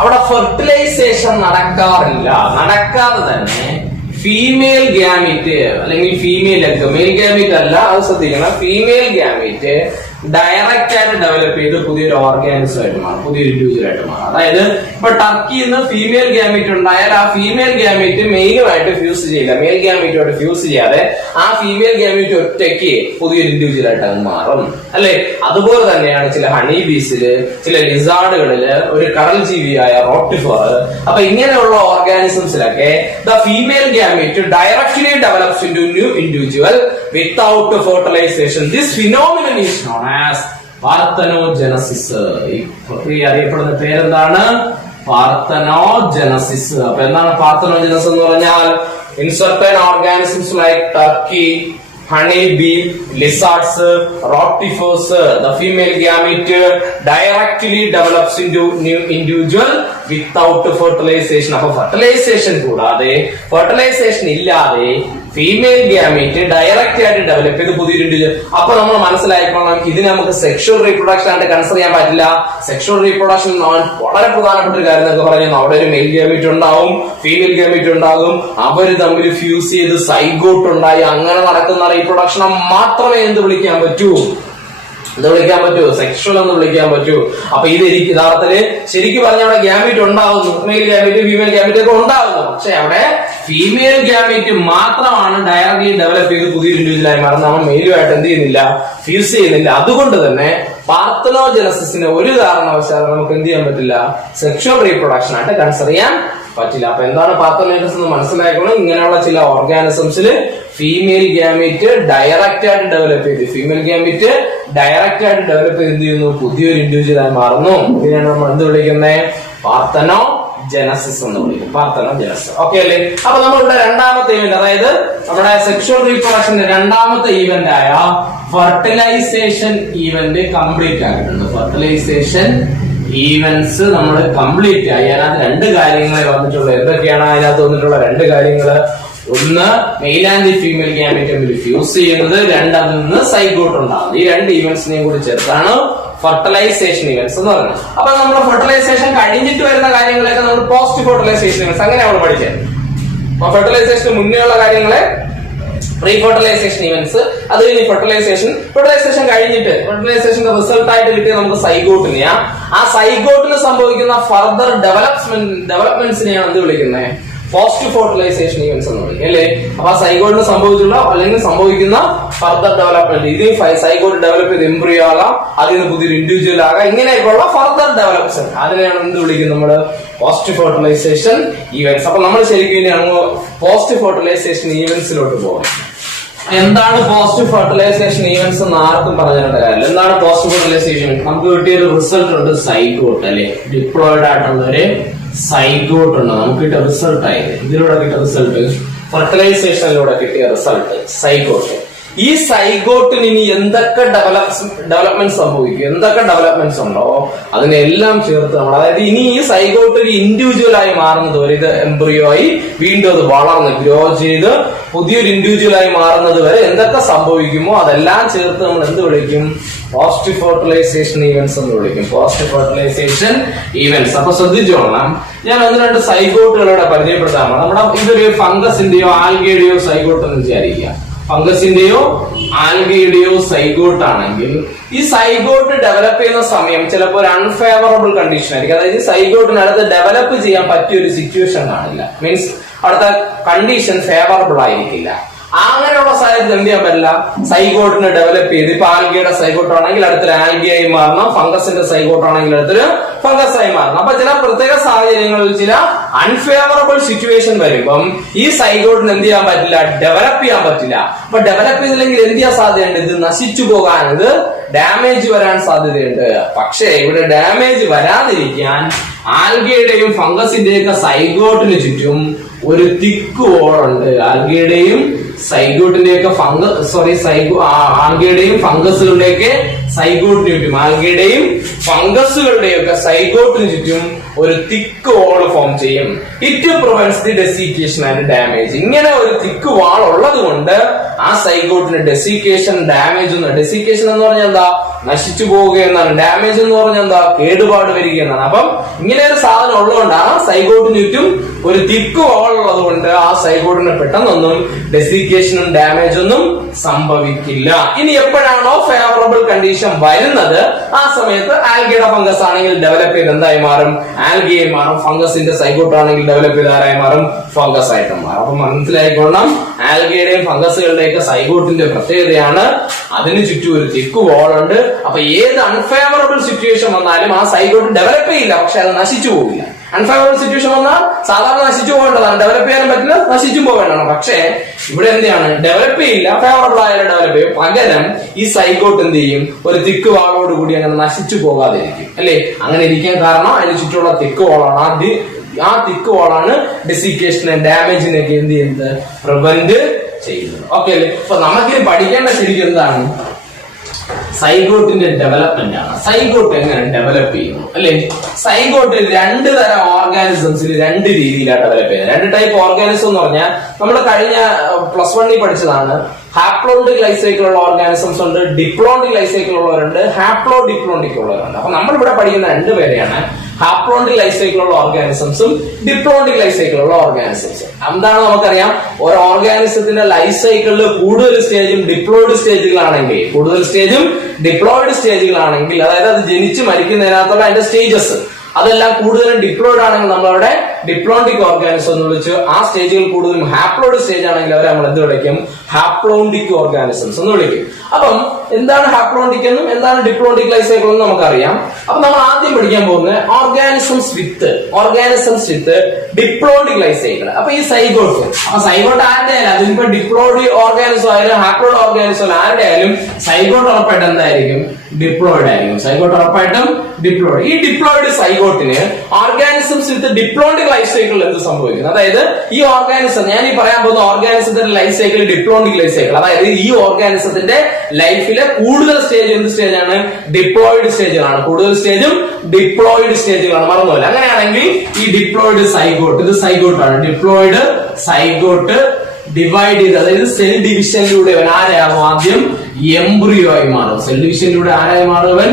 അവിടെ ഫെർട്ടിലൈസേഷൻ നടക്കാറില്ല. നടക്കാതെ തന്നെ ഫീമെയിൽ ഗ്യാമീറ്റ് അല്ലെങ്കിൽ ഫീമെയിൽ എഗ്, മെയിൽ ഗ്യാമീറ്റ് അല്ല, അത് ശ്രദ്ധിക്കണം, ഫീമെയിൽ ഗ്യാമീറ്റ് ഡയറക്റ്റ് ആയിട്ട് ഡെവലപ്പ് ചെയ്ത് പുതിയൊരു ഓർഗാനിസം ആയിട്ട് മാറും, പുതിയൊരു ഇൻഡിവിജ്വൽ ആയിട്ട് മാറും. അതായത് ഇപ്പൊ ടർക്കിയിൽ നിന്ന് ഫീമെയിൽ ഗ്യാമീറ്റ് ഉണ്ടായാൽ ആ ഫീമെയിൽ ഗ്യാമീറ്റ് മെയിലുമായിട്ട് ഫ്യൂസ് ചെയ്യില്ല, മെയിൽ ഗ്യാമീറ്റുമായിട്ട് ഫ്യൂസ് ചെയ്യാതെ ആ ഫീമെയിൽ ഗ്യാമീറ്റ് ഒറ്റയ്ക്ക് പുതിയൊരു ഇൻഡിവിജ്വൽ ആയിട്ട് അത് മാറും, അല്ലെ? അതുപോലെ തന്നെയാണ് ചില ഹണി ബീസില്, ചില ലിസാർഡുകളില്, ഒരു കടൽ ജീവിയായ റോട്ടിഫർ. അപ്പൊ ഇങ്ങനെയുള്ള ഓർഗാനിസംസിലൊക്കെ the female gamete directly develops into new individual without fertilisation. This phenomenon is known as parthenogenesis. ഈ പ്രക്രിയ അറിയപ്പെടുന്ന പേരെന്താണ്? പാർത്തനോജനസിസ്. അപ്പൊ എന്താണ് പാർത്തനോജനസ് എന്ന് പറഞ്ഞാൽ? In certain organisms like Turkey, honey bee, lizards, rotifers, the female gamete directly develops into new individual without fertilization. അപ്പൊ fertilisation കൂടാതെ, ഫെർട്ടിലൈസേഷൻ ഇല്ലാതെ ഫീമെയിൽ ഗ്യാമീറ്റ് ഡയറക്റ്റ് ആയിട്ട് ഡെവലപ്പ് ചെയ്ത് പുതിയൊരു ഇൻഡിവിജ്വൽ. അപ്പൊ നമ്മൾ മനസ്സിലാക്കണം, ഇതിന് നമുക്ക് സെക്ഷൽ റീപ്രൊഡക്ഷൻ ആയിട്ട് കൺസിഡർ ചെയ്യാൻ പറ്റില്ല. സെക്ഷൽ റീപ്രൊഡക്ഷൻ വളരെ പ്രധാനപ്പെട്ട ഒരു കാര്യം എന്നൊക്കെ പറയുന്നത്, അവിടെ ഒരു മെയിൽ ഗ്യാമീറ്റ് ഉണ്ടാവും, ഫീമെയിൽ ഗ്യാമീറ്റ് ഉണ്ടാകും, അവര് തമ്മിൽ ഫ്യൂസ് ചെയ്ത് സൈഗോട്ട് ഉണ്ടായി അങ്ങനെ നടക്കുന്ന റീപ്രൊഡക്ഷനെ മാത്രമേ എന്ത് വിളിക്കാൻ പറ്റൂ? സെക്ഷൽ എന്ന് വിളിക്കാൻ പറ്റൂ. അപ്പൊ ഇത് യഥാർത്ഥത്തില് ശരിക്കും പറഞ്ഞ അവിടെ ഗ്യാമീറ്റ് ഉണ്ടാവുന്നു, മെയിൽ ഗ്യാമീറ്റ്, ഫീമെയിൽ ഗ്യാമീറ്റ് ഒക്കെ ഉണ്ടാവുന്നു. പക്ഷെ അവിടെ ഫീമെയിൽ ഗ്യാമീറ്റ് മാത്രമാണ് ഡയറക്ട്ലി ഡെവലപ്പ് ചെയ്ത് പുതിയൊരു ഇൻഡിവിജ്വലായി മാറുന്നത്. നമ്മൾ മെയിലുമായിട്ട് എന്ത് ചെയ്യുന്നില്ല? ഫ്യൂസ് ചെയ്യുന്നില്ല. അതുകൊണ്ട് തന്നെ പാർത്തനോജനസിസിനെ ഒരു കാരണവശാലും നമുക്ക് എന്ത് ചെയ്യാൻ പറ്റില്ല? സെക്ഷൽ റീപ്രൊഡക്ഷൻ ആയിട്ട് കൺസിഡർ ചെയ്യാൻ പറ്റില്ല. അപ്പൊ എന്താണ് പാർത്തനോജനസിസ് എന്ന് മനസ്സിലാക്കണം. ഇങ്ങനെയുള്ള ചില ഓർഗാനിസംസിൽ ഫീമെയിൽ ഗ്യാമീറ്റ് ഡയറക്റ്റ് ആയിട്ട് ഡെവലപ്പ് ചെയ്ത്, ഫീമെയിൽ ഗ്യാമീറ്റ് ഡയറക്റ്റ് ആയിട്ട് ഡെവലപ്പ് ചെയ്ത് എന്ത് ചെയ്യുന്നു? പുതിയൊരു ഇൻഡിവിജ്വലായി മാറുന്നു. ഇതിനാണ് നമ്മൾ എന്ത് വിളിക്കുന്നത്? പാർത്തനോജനസിസ് എന്ന് വിളിക്കും. പാർത്തനോജനസിസ്. ഓക്കെ അല്ലേ? അപ്പൊ നമ്മളിവിടെ രണ്ടാമത്തെ ഇവന്റ്, അതായത് നമ്മുടെ സെക്ഷൽ റീപ്രൊഡക്ഷന്റെ രണ്ടാമത്തെ ഇവന്റ് ആയ ഫെർട്ടിലൈസേഷൻ ഈവന്റ് കംപ്ലീറ്റ് ആയിട്ടുണ്ട്. ഫെർട്ടിലൈസേഷൻ ഈവന്റ്സ് നമ്മൾ കംപ്ലീറ്റ് ആയി. അതിനകത്ത് രണ്ട് കാര്യങ്ങളെ വന്നിട്ടുള്ളൂ. എന്തൊക്കെയാണ് അതിനകത്ത് വന്നിട്ടുള്ള രണ്ട് കാര്യങ്ങള്? ഒന്ന്, മെയിൽ ആൻഡ് ഫീമെയിൽ ഗാമീറ്റ് തമ്മിൽ ഫ്യൂസ് ചെയ്യുന്നത്, രണ്ടതിൽ നിന്ന് സൈഗോട്ട് ഉണ്ടാകുന്നത്. ഈ രണ്ട് ഈവന്റ്സിനെയും കൂടി ചേർത്താണ് ഫെർട്ടിലൈസേഷൻ ഇവന്റ്സ് എന്ന് പറയുന്നത്. അപ്പൊ നമ്മൾ ഫെർട്ടിലൈസേഷൻ കഴിഞ്ഞിട്ട് വരുന്ന കാര്യങ്ങളൊക്കെ നമ്മൾ പോസ്റ്റ് ഫെർട്ടിലൈസേഷൻ ഇവന്റ്സ് അങ്ങനെ നമ്മൾ പഠിച്ചത്. അപ്പൊ ഫെർട്ടിലൈസേഷന് മുന്നേ ഉള്ള കാര്യങ്ങളെ പ്രീ ഫെർട്ടിലൈസേഷൻ ഇവന്റ്സ്, അത് കഴിഞ്ഞ് ഫെർട്ടിലൈസേഷൻ കഴിഞ്ഞിട്ട് ഫെർട്ടിലൈസേഷന്റെ റിസൾട്ട് ആയിട്ട് കിട്ടിയ നമുക്ക് സൈഗോട്ടിനെയാ. ആ സൈഗോട്ടിന് സംഭവിക്കുന്ന ഫർദർ ഡെവലപ്മെന്റ്സിനെയാണ് എന്ത് വിളിക്കുന്നത്? പോസ്റ്റ് ഫെർട്ടിലൈസേഷൻ ഇവന്റ്സ് എന്ന് പറയും അല്ലേ. അപ്പൊ ആ സൈഗോട്ടിന് സംഭവിച്ചുള്ള അല്ലെങ്കിൽ സംഭവിക്കുന്ന ഫർദർ ഡെവലപ്മെന്റ്, ഇത് സൈഗോട്ട് ഡെവലപ്പ് ചെയ്ത് എംബ്രിയോ ആകാം, അതിൽ നിന്ന് പുതിയൊരു ഇൻഡിവിജ്വൽ ആകാം, ഇങ്ങനെയൊക്കെയുള്ള ഫർദർ ഡെവലപ്മെന്റ്, അതിനെയാണ് എന്ത് വിളിക്കുന്നത് നമ്മള്? Post fertilisation events. അപ്പൊ നമ്മൾ ശരിക്കും ഇനി അങ്ങ് പോസ്റ്റ് ഫെർട്ടിലൈസേഷൻ ഈവന്റ്സിലോട്ട് പോകാം. എന്താണ് പോസ്റ്റ് ഫെർട്ടിലൈസേഷൻ ഈവന്റ്സ് എന്ന് ആർക്കും പറഞ്ഞിട്ടുണ്ട് കാര്യമില്ല. എന്താണ് പോസ്റ്റ് ഫെർട്ടിലൈസേഷൻ? നമുക്ക് കിട്ടിയൊരു റിസൾട്ട് ഉണ്ട്, സൈഗോട്ട് അല്ലെ. ഡിപ്ലോയിഡ് ആയിട്ടുള്ള ഒരു സൈഗോട്ട് ഉണ്ട്, നമുക്ക് കിട്ടിയ റിസൾട്ട് ആയത്. ഇതിലൂടെ കിട്ടിയ റിസൾട്ട്, ഫെർട്ടിലൈസേഷനിലൂടെ കിട്ടിയ റിസൾട്ട് സൈഗോട്ട്. ഈ സൈഗോട്ടിന് ഇനി എന്തൊക്കെ ഡെവലപ്മെന്റ് സംഭവിക്കും, എന്തൊക്കെ ഡെവലപ്മെന്റ്സ് ഉണ്ടോ അതിനെല്ലാം ചേർത്ത് നമ്മൾ, അതായത് ഇനി ഈ സൈഗോട്ട് ഒരു ഇൻഡിവിജ്വൽ ആയി മാറുന്നത് വരെ, ഇത് എംബ്രിയോ ആയി വീണ്ടും അത് വളർന്ന് ഗ്രോ ചെയ്ത് പുതിയൊരു ഇൻഡിവിജ്വൽ ആയി മാറുന്നത് വരെ എന്തൊക്കെ സംഭവിക്കുമോ അതെല്ലാം ചേർത്ത് നമ്മൾ എന്ത് വിളിക്കും? പോസ്റ്റ് ഫെർട്ടിലൈസേഷൻ ഈവന്റ്സ് എന്ന് വിളിക്കും. Post fertilisation events. അപ്പൊ ശ്രദ്ധിച്ചോളാം, ഞാൻ ഒന്ന് രണ്ട് സൈഗോട്ടുകളോടെ പരിചയപ്പെടുത്താം. നമ്മുടെ ഇതൊരു ഫംഗസിന്റെയോ ആൽഗയുടെയോ സൈഗോട്ട് എന്ന് വിചാരിക്കുക. ഫംഗസിന്റെയോ ആൽഗയുടെയോ സൈഗോട്ട് ആണെങ്കിൽ ഈ സൈഗോട്ട് ഡെവലപ്പ് ചെയ്യുന്ന സമയം ചിലപ്പോൾ ഒരു അൺഫേവറബിൾ കണ്ടീഷൻ ആയിരിക്കും. അതായത് സൈഗോട്ടിനടുത്ത് ഡെവലപ്പ് ചെയ്യാൻ പറ്റിയ ഒരു സിറ്റുവേഷൻ കാണില്ല. മീൻസ് അടുത്ത കണ്ടീഷൻ ഫേവറബിൾ ആയിരിക്കില്ല. അങ്ങനെയുള്ള സാഹചര്യത്തിൽ എന്ത് ചെയ്യാൻ പറ്റില്ല? സൈഗോട്ടിനെ ഡെവലപ്പ് ചെയ്ത്, ഇപ്പൊ ആൽഗയുടെ സൈഗോട്ട് ആണെങ്കിൽ അടുത്തൊരു ആൽഗയായി മാറണം, ഫംഗസിന്റെ സൈഗോട്ട് ആണെങ്കിൽ അടുത്തൊരു ഫംഗസ് ആയി മാറണം. അപ്പൊ ചില പ്രത്യേക സാഹചര്യങ്ങളിൽ ചില അൺഫേവറബിൾ സിറ്റുവേഷൻ വരുമ്പം ഈ സൈഗോട്ടിന് എന്ത് ചെയ്യാൻ പറ്റില്ല? ഡെവലപ്പ് ചെയ്യാൻ പറ്റില്ല. അപ്പൊ ഡെവലപ്പ് ചെയ്തില്ലെങ്കിൽ എന്ത് ചെയ്യാൻ സാധ്യതയുണ്ട്? ഇത് നശിച്ചു പോകാൻ, ഇത് ഡാമേജ് വരാൻ സാധ്യതയുണ്ട്. പക്ഷേ ഇവിടെ ഡാമേജ് വരാതിരിക്കാൻ ആൽഗയുടെയും ഫംഗസിന്റെയും ഒക്കെ സൈഗോട്ടിന് ചുറ്റും ഒരു തിക്ക് വോളുണ്ട്. ആൽഗയുടെയും സൈഗോട്ടിന്റെയൊക്കെ ആൽഗയുടെയും ഫംഗസുകളുടെയൊക്കെ സൈഗോട്ടിന് ചുറ്റും, ആൽഗയുടെയും ഫംഗസുകളുടെയൊക്കെ സൈഗോട്ടിന് ചുറ്റും ഒരു തിക്ക് വാൾ ഫോം ചെയ്യും. It prevents the desiccation and damage. ഇങ്ങനെ ഒരു തിക്ക് വാൾ ഉള്ളത് കൊണ്ട് ആ സൈഗോട്ടിന് ഡെസിക്കേഷൻ, ഡാമേജ് ഒന്നും. ഡെസിക്കേഷൻ എന്ന് പറഞ്ഞാൽ എന്താ? നശിച്ചു പോവുക എന്നാണ്. ഡാമേജ് എന്ന് പറഞ്ഞാൽ എന്താ? കേടുപാട് വരിക എന്നാണ്. അപ്പം ഇങ്ങനെ ഒരു സാധനം ഉള്ളതുകൊണ്ടാണ് സൈഗോട്ടിന് ചുറ്റും ഒരു തിക്ക് വാൾ ഉള്ളത് കൊണ്ട് ആ സൈഗോട്ടിന് പെട്ടെന്നൊന്നും ഡെസിക്കേഷനും ഡാമേജ് ഒന്നും സംഭവിക്കില്ല. ഇനി എപ്പോഴാണോ ഫേവറബിൾ കണ്ടീഷൻ വരുന്നത് ആ സമയത്ത് ആൽഗയുടെ ഫംഗസ് ആണെങ്കിൽ ഡെവലപ്പ് ചെയ്ത് എന്തായി മാറും? ആൽഗയായി മാറും. ഫംഗസിന്റെ സൈഗോട്ട് ആണെങ്കിൽ ഡെവലപ്പ് ചെയ്ത് ആരായി മാറും? ഫംഗസ് ആയിട്ട് മാറും. അപ്പൊ മനസ്സിലായിക്കൊള്ളണം, ആൽഗയുടെയും ഫംഗസുകളുടെയൊക്കെ സൈഗോട്ടിന്റെ പ്രത്യേകതയാണ് അതിന് ചുറ്റും ഒരു തിക്ക് വാൾ ഉണ്ട്. അപ്പൊ ഏത് അൺഫേവറബിൾ സിറ്റുവേഷൻ വന്നാലും ആ സൈഗോട്ട് ഡെവലപ്പ് ചെയ്യില്ല, പക്ഷെ അത് നശിച്ചു പോകില്ല. അൺഫേവറബിൾ സിറ്റുവേഷൻ വന്നാൽ സാധാരണ നശിച്ചു പോകേണ്ടതാണ്, ഡെവലപ്പ് ചെയ്യാനും പറ്റില്ല, നശിച്ചും പോകേണ്ടതാണ്. പക്ഷേ ഇവിടെ എന്താണ്? ഡെവലപ്പ് ചെയ്യില്ല, ഫേവറബിൾ ആയാലും ഡെവലപ്പ് ചെയ്യും. പകരം ഈ സൈഗോട്ട് എന്ത് ചെയ്യും? ഒരു തിക്ക് വാളോട് കൂടി അങ്ങനെ നശിച്ചു പോകാതിരിക്കും അല്ലെ. അങ്ങനെ ഇരിക്കാൻ കാരണം അതിന് ചുറ്റുമുള്ള തിക്ക് വാളാണ്. ആ തിക്ക് വാളാണ് ഡെസിക്കേഷനെ, ഡാമേജിനൊക്കെ എന്ത് ചെയ്യുന്നത്? പ്രിവെന്റ് ചെയ്യുന്നത്. ഓക്കെ അല്ലേ. അപ്പൊ നമുക്കിനി പഠിക്കേണ്ട ശരിക്കും എന്താണ്? സൈഗോട്ടിന്റെ ഡെവലപ്മെന്റ് ആണ്. സൈഗോട്ട് എങ്ങനെ ഡെവലപ്പ് ചെയ്യുന്നു അല്ലെ. സൈഗോട്ട് രണ്ട് തരം ഓർഗാനിസംസിൽ രണ്ട് രീതിയിലാണ് ഡെവലപ്പ് ചെയ്യുന്നത്. രണ്ട് ടൈപ്പ് ഓർഗാനിസം എന്ന് പറഞ്ഞാൽ നമ്മൾ കഴിഞ്ഞ +1 പഠിച്ചതാണ്. ഹാപ്ലോണ്ടിക് ലൈഫ് സൈക്കിൾ ഉള്ള ഓർഗാനിസംസ് ഉണ്ട്, ഡിപ്ലോണ്ടിക് ലൈഫ് സൈക്കിൾ ഉള്ളവരുണ്ട്, ഹാപ്ലോ ഡിപ്ലോണ്ടിക് ഉള്ളവരുണ്ട്. അപ്പൊ നമ്മൾ ഇവിടെ പഠിക്കുന്ന രണ്ടുപേരെയാണ് ഹാപ്ലോണ്ടിക് ലൈഫ് സൈക്കിൾ ഉള്ള ഓർഗാനിസംസും ഡിപ്ലോണ്ടിക് ലൈഫ് സൈക്കിൾ ഉള്ള ഓർഗാനിസംസും. എന്താണ് നമുക്കറിയാം? ഒരു ഓർഗാനിസത്തിന്റെ ലൈഫ് സൈക്കിളിൽ കൂടുതൽ സ്റ്റേജും ഡിപ്ലോയിഡ് സ്റ്റേജുകളാണെങ്കിൽ, അതായത് അത് ജനിച്ച് മരിക്കുന്നതിനകത്തുള്ള അതിന്റെ സ്റ്റേജസ് അതെല്ലാം കൂടുതലും ഡിപ്ലോയിഡ് ആണെങ്കിൽ നമ്മളവിടെ ഡിപ്ലോണ്ടിക് ഓർഗാനിസം എന്ന് വിളിച്ചു. ആ സ്റ്റേജുകൾ കൂടുതലും ഹാപ്ലോയിഡ് സ്റ്റേജ് ആണെങ്കിൽ അവരെ നമ്മൾ എന്ത് വിളിക്കും? ഹാപ്ലോണ്ടിക് ഓർഗാനിസംസ് എന്ന് വിളിക്കും. അപ്പം എന്താണ് ഹാപ്ലോണ്ടിക് എന്നും എന്താണ് ഡിപ്ലോണ്ടിക് ലൈഫ് സൈക്കിൾ എന്നും നമുക്കറിയാം. അപ്പൊ നമ്മൾ ആദ്യം പഠിക്കാൻ പോകുന്നത് ഓർഗാനിസംസ് വിത്ത് ഡിപ്ലോണ്ടിക് ലൈഫ് സൈക്കിൾ. അപ്പൊ ഈ സൈഗോട്ട്, അപ്പൊ സൈഗോട്ട് ആരുടെ ആയാലും, അതിനിപ്പോ ഡിപ്ലോയിഡ് ഓർഗാനിസം ആയാലും ഹാപ്ലോയിഡ് ഓർഗാനിസം ആരുടെ ആയാലും സൈഗോട്ട് ഉറപ്പായിട്ട് എന്തായിരിക്കും? ഡിപ്ലോയിഡ് ആയിരിക്കും. സൈഗോട്ട് ഉറപ്പായിട്ടും ഡിപ്ലോയിഡ്. ഈ ഡിപ്ലോയിഡ് സൈഗോട്ടിന് ഓർഗാനിസംസ് വിത്ത് ഡിപ്ലോണ്ടിക് ലൈഫ് സൈക്കിളിൽ എന്ത് സംഭവിക്കുന്നു? അതായത് ഈ ഓർഗാനിസം, ഞാൻ ഈ പറയാൻ പോകുന്ന ഓർഗാനിസത്തിന്റെ life cycle diploidic life cycle. അതായത് ഈ ഓർഗാനിസത്തിന്റെ ലൈഫിലെ കൂടുതൽ സ്റ്റേജ് എന്ത് സ്റ്റേജാണ്? ഡിപ്ലോയിഡ് സ്റ്റേജുകളാണ്. കൂടുതൽ സ്റ്റേജും ഡിപ്ലോയിഡ് സ്റ്റേജുകളാണ്, മറന്നുപോലെ. അങ്ങനെയാണെങ്കിൽ ഈ ഡിപ്ലോയിഡ് സൈഗോട്ട്, ഇത് സൈഗോട്ടാണ്. ഡിപ്ലോയിഡ് സൈഗോട്ട് ഡിവൈഡ് ചെയ്ത്, അതായത് സെൽ ഡിവിഷനിലൂടെ അവൻ ആരാകും? ആദ്യം എംബ്രിയോ ആയി മാറും. സെൽ ഡിവിഷനിലൂടെ ആരായി മാറും? അവൻ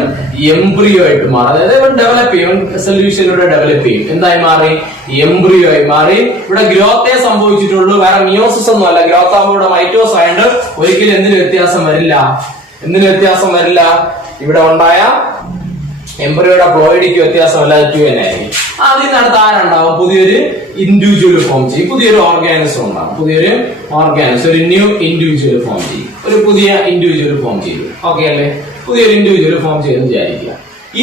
എംബ്രിയോ ആയിട്ട് മാറും. അതായത് അവൻ ഡെവലപ്പ് ചെയ്യും, സെൽ ഡിവിഷനിലൂടെ ഡെവലപ്പ് ചെയ്യും. എന്തായി മാറി? എംബ്രിയോ ആയി മാറി. ഇവിടെ ഗ്രോത്തേ സംഭവിച്ചിട്ടുള്ളൂ, വേറെ മിയോസിസ് ഒന്നും അല്ല. ഗ്രോത്ത് ആകുമ്പോൾ ഇവിടെ മൈറ്റോസ് ആയതുകൊണ്ട് ഒരിക്കലും എന്തിന് വ്യത്യാസം വരില്ല? എന്തിന് വ്യത്യാസം വരില്ല? ഇവിടെ ഉണ്ടായ എംബ്രിയോയുടെ പ്ലോയിഡിക്ക് വ്യത്യാസമല്ല, ടു തന്നെ ആയിരിക്കും. അതിൽ നിന്നടുത്ത് ആരുണ്ടാവും? പുതിയൊരു ഇൻഡിവിജ്വൽ ഫോം ചെയ്യും, പുതിയൊരു ഓർഗാനിസം ഉണ്ടാവും. പുതിയൊരു ഓർഗാനിസം, ഒരു ന്യൂ ഇൻഡിവിജ്വൽ ഫോം ചെയ്യും, ഒരു പുതിയ ഇൻഡിവിജ്വൽ ഫോം ചെയ്യും. ഓക്കെ അല്ലേ? പുതിയൊരു ഇൻഡിവിജ്വൽ ഫോം ചെയ്തെന്ന് വിചാരിക്കുക.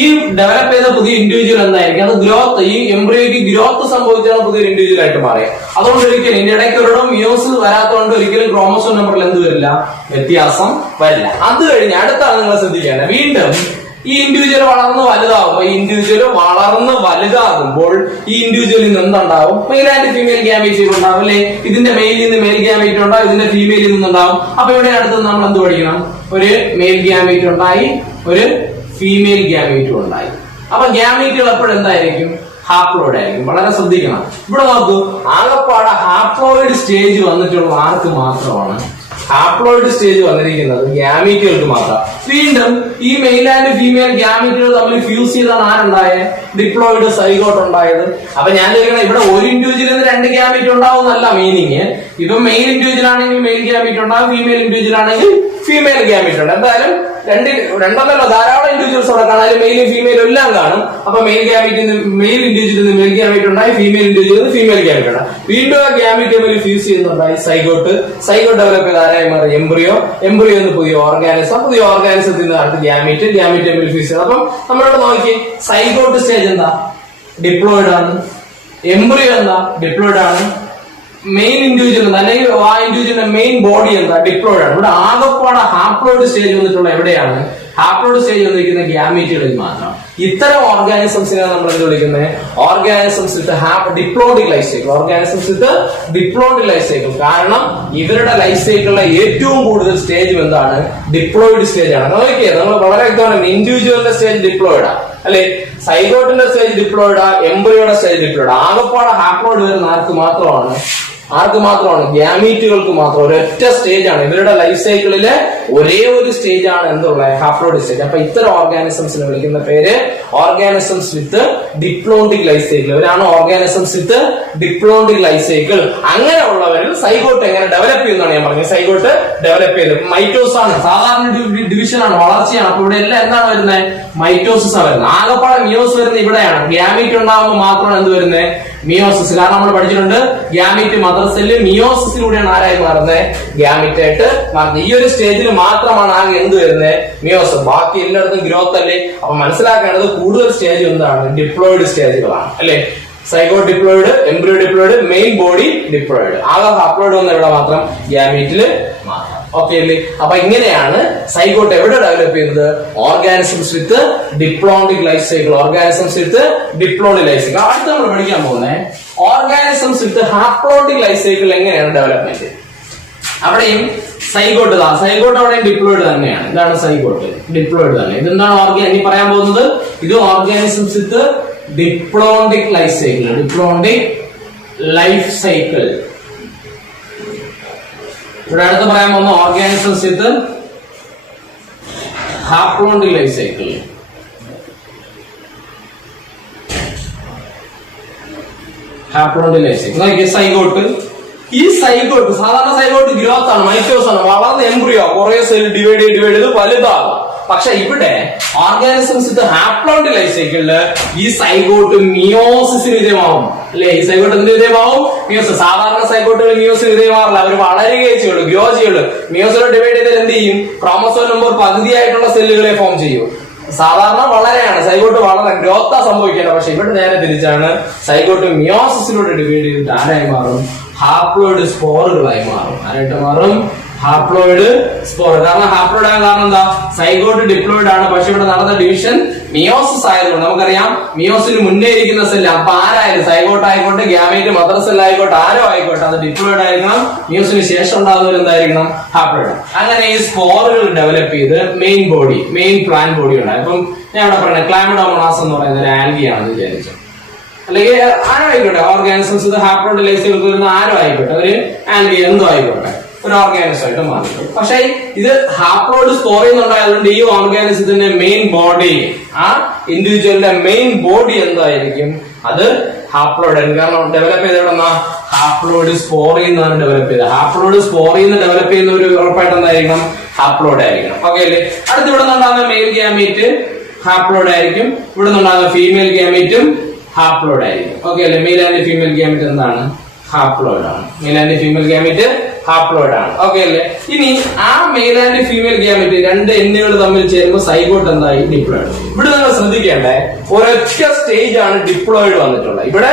ഈ ഡെവലപ്പ് ചെയ്ത പുതിയ ഇൻഡിവിജ്വൽ എന്തായിരിക്കും? അത് ഗ്രോത്ത്, ഈ എംബ്രിയോയ്ക്ക് ഗ്രോത്ത് സംഭവിച്ചാണ് പുതിയൊരു ഇൻഡിവിജ്വൽ ആയിട്ട് മാറിയത്. അതുകൊണ്ട് ഒരിക്കലും ഇതിന്റെ ഇടയ്ക്ക് ഒരിടം മിയോസിസ് വരാത്തതുകൊണ്ട് ഒരിക്കലും ക്രോമസോം നമ്പറിൽ എന്ത് വരില്ല? വ്യത്യാസം വരില്ല. അത് കഴിഞ്ഞ് അടുത്താണ് നിങ്ങൾ ശ്രദ്ധിക്കേണ്ടത്. വീണ്ടും ഈ ഇൻഡിവിജ്വൽ വളർന്ന് വലുതാകുമ്പോൾ, ഈ ഇൻഡിവിജ്വൽ വളർന്ന് വലുതാകുമ്പോൾ ഈ ഇൻഡിവിജ്വലിൽ നിന്ന് എന്തുണ്ടാവും? മെയിൽ ആൻഡ് ഫീമെയിൽ ഗ്യാമീറ്റ് ഉണ്ടാവും അല്ലെ? ഇതിന്റെ മെയിലിൽ നിന്ന് മെയിൽ ഗ്യാമീറ്റ് ഉണ്ടാവും, ഇതിന്റെ ഫീമെയിലിൽ നിന്നുണ്ടാവും. അപ്പൊ ഇവിടെ അടുത്ത് നമ്മൾ എന്ത് പഠിക്കണം? ഒരു മെയിൽ ഗ്യാമീറ്റ് ഉണ്ടായി, ഒരു ഫീമെയിൽ ഗ്യാമീറ്റും ഉണ്ടായി. അപ്പൊ ഗ്യാമീറ്റുകൾ എപ്പോഴും എന്തായിരിക്കും? ഹാപ്ലോയിഡ് ആയിരിക്കും. വളരെ ശ്രദ്ധിക്കണം. ഇവിടെ നോക്കൂ, ആകെപ്പാടെ ഹാപ്ലോയിഡ് സ്റ്റേജ് വന്നിട്ടുള്ള ആർക്ക് മാത്രമാണ്? ഹാപ്ലോയിഡ് സ്റ്റേജ് വന്നിരിക്കുന്നത് ഗ്യാമീറ്റുകൾക്ക് മാത്രം. വീണ്ടും ഈ മെയിൽ ആൻഡ് ഫീമെയിൽ ഗ്യാമീറ്റുകൾ തമ്മിൽ ഫ്യൂസ് ചെയ്താണ് ആരുണ്ടായത്? ഡിപ്ലോയിഡ് സൈഗോട്ട് ഉണ്ടായത്. അപ്പൊ ഞാൻ ചോദിക്കണം, ഇവിടെ ഒരു ഇൻഡിവിജ്വലിൽ നിന്ന് രണ്ട് ഗ്യാമീറ്റ് ഉണ്ടാവും എന്നല്ല മീനിങ്. ഇപ്പൊ മെയിൽ ഇൻഡിവിജ്വൽ ആണെങ്കിൽ മെയിൽ ഗ്യാമീറ്റ് ഉണ്ടാവും, ഫീമെയിൽ ഇൻഡിവിജ്വൽ ആണെങ്കിൽ ഫീമെയിൽ ഗ്യാമീറ്റ് ഉണ്ട്. എന്തായാലും രണ്ടെന്നല്ല, ധാരാളം ഇൻഡിവിജ്വൽസ് അവിടെ കാണാം. അതിൽ മെയിലും ഫീമെയിലും എല്ലാം കാണും. അപ്പൊ മെയിൽ ഗ്യാമീറ്റ് മെയിൽ ഇൻഡിവിജ്വലിൽ നിന്ന് മെയിൽ ഗ്യാമീറ്റ് ഉണ്ടായി, ഫീമെയിൽ ഇൻഡിവിജ്വലിൽ നിന്ന് ഫീമെയിൽ ഗ്യാമീറ്റ് ഉണ്ടായി. വീണ്ടും ആ ഗ്യാമീറ്റ് തമ്മിൽ ഫ്യൂസ് ചെയ്യുന്നുണ്ടായി സൈഗോട്ട്. സൈഗോട്ട് ഡെവലപ്പ് ചെയ്ത് ആരായി മാറി? എംബ്രിയോ. എംബ്രിയോ എന്ന് പുതിയ ഓർഗാനിസം, പുതിയ ഓർഗാനിസത്തിൽ നിന്ന് അടുത്ത് ഗ്യാമീറ്റ്. ഗ്യാമീറ്റ് തമ്മിൽ ഫ്യൂസ് ചെയ്ത്. അപ്പം നമ്മളോട് നോക്കി, സൈഗോട്ട് സ്റ്റേജ് എന്താ? ഡിപ്ലോയിഡ് ആണ്. എംബ്രിയോ എന്താ? ഡിപ്ലോയിഡ് ആണ്. മെയിൻ ഇൻഡിവിജ്വൽ എന്താ? അല്ലെങ്കിൽ ആ ഇൻഡിവിജ്വലിന്റെ മെയിൻ ബോഡി എന്താ? ഡിപ്ലോയിഡ് ആണ്. ഇവിടെ ആകെപ്പാടെ ഹാപ്ലോയിഡ് സ്റ്റേജ് വന്നിട്ടുള്ള എവിടെയാണ്? ഹാപ്ലോയിഡ് സ്റ്റേജ് വന്നിരിക്കുന്ന ഗ്യാമീറ്റുകളിൽ മാത്രം. ഇത്തരം ഓർഗാനിസംസിനെ നമ്മൾ എന്ത് വിളിക്കുന്നത്? Organisms with diploidic life cycle. Organisms with diploidic life cycle. കാരണം ഇവരുടെ ലൈഫ് സൈക്കിളിലെ ഏറ്റവും കൂടുതൽ സ്റ്റേജ് എന്താണ്? ഡിപ്ലോയിഡ് സ്റ്റേജ് ആണ്. നോക്കിയേ, നമ്മൾ വളരെ വ്യക്തമാണ്. ഇൻഡിവിജ്വലിന്റെ സ്റ്റേജ് ഡിപ്ലോയിഡാ അല്ലെ? സൈഗോട്ടിന്റെ സ്റ്റേജ് ഡിപ്ലോയിഡാ, എംബ്രിയോയുടെ സ്റ്റേജ് ഡിപ്ലോയിഡാ. ആകെപ്പാടെ ഹാപ്ലോയിഡ് വരുന്ന ആർക്ക് മാത്രമാണ്? ഗ്യാമീറ്റുകൾക്ക് മാത്രം. ഒരൊറ്റ സ്റ്റേജ് ആണ് ഇവരുടെ ലൈഫ് സൈക്കിളിലെ ഒരേ ഒരു സ്റ്റേജ് ആണ് എന്തുള്ള? Haploid stage. അപ്പൊ ഇത്തരം ഓർഗാനിസംസിനെ വിളിക്കുന്ന പേര് organisms with diploidic life cycle. ഇവരാണ് organisms with diploidic life cycle. അങ്ങനെ ഉള്ളവരിൽ സൈഗോട്ട് എങ്ങനെ ഡെവലപ്പ് ചെയ്യുന്നതാണ് ഞാൻ പറഞ്ഞത്. സൈഗോട്ട് ഡെവലപ്പ് ചെയ്ത് മൈറ്റോസ് ആണ്, സാധാരണ ഡിവിഷൻ ആണ്, വളർച്ചയാണ്. അപ്പൊ ഇവിടെ എല്ലാം എന്താണ് വരുന്നത്? മൈറ്റോസിസ് ആണ് വരുന്നത്. ആകെപ്പാടെ മിയോസ് വരുന്നത് ഇവിടെയാണ്. ഗ്യാമീറ്റ് ഉണ്ടാകുമ്പോൾ മാത്രമാണ് എന്ത് വരുന്നത്? മിയോസിസ്. കാരണം നമ്മൾ പഠിച്ചിട്ടുണ്ട്, ഗ്യാമീറ്റ് മദർ സെല്ല് മിയോസിസിലൂടെയാണ് ആരായി മാറുന്നത്? ഗ്യാമീറ്റ് ആയിട്ട് മാറുന്നത്. ഈ ഒരു സ്റ്റേജിൽ മാത്രമാണ് ആകെ എന്ത് വരുന്നത്? മിയോസിസ്. ബാക്കി എല്ലായിടത്തും ഗ്രോത്ത് അല്ലേ. അപ്പൊ മനസ്സിലാക്കേണ്ടത് കൂടുതൽ സ്റ്റേജ് എന്താണ്? ഡിപ്ലോയിഡ് സ്റ്റേജുകളാണ് അല്ലെ? Zygote diploid, embryo diploid, main body diploid. ആകെ ഹാപ്ലോയിഡ് വന്ന ഇവിടെ മാത്രം ഗ്യാമീറ്റില് മാത്രം. ഓക്കെ അല്ലേ? അപ്പൊ ഇങ്ങനെയാണ് സൈഗോട്ട് എവിടെ ഡെവലപ്പ് ചെയ്യുന്നത്? Organisms with diploidic life cycle. Organisms with diploidic life cycle. അടുത്ത് നമ്മൾ പഠിക്കാൻ പോകുന്നത് organisms with haploidic life cycle എങ്ങനെയാണ് ഡെവലപ്മെന്റ്. അവിടെയും സൈഗോട്ട് தான். സൈഗോട്ട് അവിടെയും ഡിപ്ലോയിഡ് തന്നെയാണ്. ഇതാണ് സൈഗോട്ട്, ഡിപ്ലോയിഡ് തന്നെ. ഇതെന്താണ് ഇനി പറയാൻ പോകുന്നത്? ഇത് organisms with diploidic life cycle. Diploidic life cycle. ഇവിടെ അടുത്ത് പറയാൻ പോകുന്ന organisms with haploidic life cycle. Haploidic life cycle. Zygote. ഈ സൈഗോട്ട് സാധാരണ സൈഗോട്ട് ഗ്രോത്ത് ആണ്, മൈറ്റോസ് ആണ്. വളർന്ന എംബ്രിയോ കുറെ സെൽ ഡിവൈഡ് ചെയ്ത് വലുതാകും. പക്ഷെ ഇവിടെ ഓർഗാനിസംസ് വിത്ത് ഹാപ്ലോയിഡ് ലൈഫ് സൈക്കിളില് ഈ സൈഗോട്ട് മിയോസിസിന് വിധേയമാവും അല്ലെ? ഈ സൈഗോട്ട് എന്ത് വിധേയമാവും? മിയോസിസ്. സാധാരണ സൈഗോട്ടുകൾ മിയോസിന് വിധേയമാറില്ല, അവർ വളരുകയേ ചെയ്യുള്ളൂ, ഗ്രോ ചെയ്യുള്ളൂ. മിയോസിനെ ഡിവൈഡ് ചെയ്താൽ എന്ത് ചെയ്യും? ക്രോമസോം നമ്പർ പകുതിയായിട്ടുള്ള സെല്ലുകളെ ഫോം ചെയ്യും. സാധാരണ വളരെയാണ്, സൈഗോട്ട് വളരെ ഗ്രോത്താ സംഭവിക്കേണ്ടത്. പക്ഷെ ഇവിടെ നേരെ തിരിച്ചാണ്. സൈഗോട്ട് മിയോസിസിലൂടെ ഡിവൈഡ് ചെയ്തിട്ട് ആരായി മാറും? ഹാപ്ലോയിഡ് സ്പോറുകളായി മാറും. ആരായിട്ട് മാറും? Haploid spore. കാരണം ഹാപ്ലോയിഡ് ആകാൻ കാരണം എന്താ? സൈഗോട്ട് ഡിപ്ലോയിഡ് ആണ്. പക്ഷെ ഇവിടെ നടന്ന ഡിവിഷൻ മിയോസിസ് ആയതുകൊണ്ട് നമുക്കറിയാം മിയോസിന് മുന്നേ ഇരിക്കുന്ന സെല്ല്. അപ്പൊ ആരായാലും സൈഗോട്ട് ആയിക്കോട്ടെ, ഗ്യാമേറ്റ് മദർ സെൽ ആയിക്കോട്ടെ, ആരോ ആയിക്കോട്ടെ, അത് ഡിപ്ലോയിഡ് ആയിരിക്കണം. മിയോസിന് ശേഷം ഉണ്ടാകുന്നവർ എന്തായിരിക്കണം? ഹാപ്ലോയിഡ്. അങ്ങനെ ഈ സ്പോറുകൾ ഡെവലപ്പ് ചെയ്ത് main body, main plan body ഉണ്ടായി. അപ്പം ഞാൻ ഇവിടെ പറഞ്ഞത് ക്ലാമിഡോമോണാസ് എന്ന് പറയുന്ന ഒരു ആൽഗി ആണെന്ന് വിചാരിച്ചു, അല്ലെങ്കിൽ ആരോ ആയിക്കോട്ടെ, ഓർഗാനിസംസ് ഇത് ഹാപ്ലോയിഡ് ലൈഫിലേക്ക് വരുന്ന ആരോ ആയിക്കോട്ടെ, ഒരു ആൽഗി എന്തോ ആയിക്കോട്ടെ, ഒരു ഓർഗാനിസം ആയിട്ട് മാറിയിട്ടു. പക്ഷെ ഇത് ഹാപ്ലോയിഡ് സ്പോർ ചെയ്യുന്നുണ്ടായതുകൊണ്ട് ഈ ഓർഗാനിസത്തിന്റെ മെയിൻ ബോഡി, ആ ഇൻഡിവിജ്വലിന്റെ മെയിൻ ബോഡി എന്തായിരിക്കും? അത് ഹാപ്ലോയിഡ് ആയിരിക്കും. കാരണം ഡെവലപ്പ് ചെയ്തെവിടെന്നാ? ഹാപ്ലോയിഡ് സ്പോറിൽ നിന്നാണ് ഡെവലപ്പ് ചെയ്തത്. ഹാപ്ലോയിഡ് സ്പോറിൽ നിന്ന് ഡെവലപ്പ് ചെയ്യുന്ന ഒരു ഉറപ്പായിട്ട് എന്തായിരിക്കണം? ഹാപ്ലോയിഡ് ആയിരിക്കണം. ഓക്കെ അല്ലേ? അടുത്ത് ഇവിടെ നിന്നുണ്ടാകുന്ന മെയിൽ ഗ്യാമീറ്റ് ഹാപ്ലോയിഡ് ആയിരിക്കും. ഇവിടെ നിന്നുണ്ടാകുന്ന ഫീമെയിൽ ഗ്യാമീറ്റും ഹാപ്ലോയിഡ് ആയിരിക്കും. ഓക്കെ അല്ലേ? മെയിൽ ആൻഡ് ഫീമെയിൽ ഗ്യാമീറ്റ് എന്താണ്? ഹാപ്ലോയിഡ് ആണ്. Mail and female gamete haploid ആണ്. ഓക്കെ അല്ലേ? ഇനി ആ മെയിൽ ആൻഡ് ഫീമെയിൽ ഗ്യാമീറ്റ് രണ്ട് എന്നുകൾ തമ്മിൽ ചേരുമ്പോൾ സൈഗോട്ട് എന്തായി? ഡിപ്ലോയിഡ്. ഇവിടെ നിങ്ങൾ ശ്രദ്ധിക്കേണ്ടേ, ഒരൊറ്റ സ്റ്റേജ് ആണ് ഡിപ്ലോയിഡ് വന്നിട്ടുള്ളത്. ഇവിടെ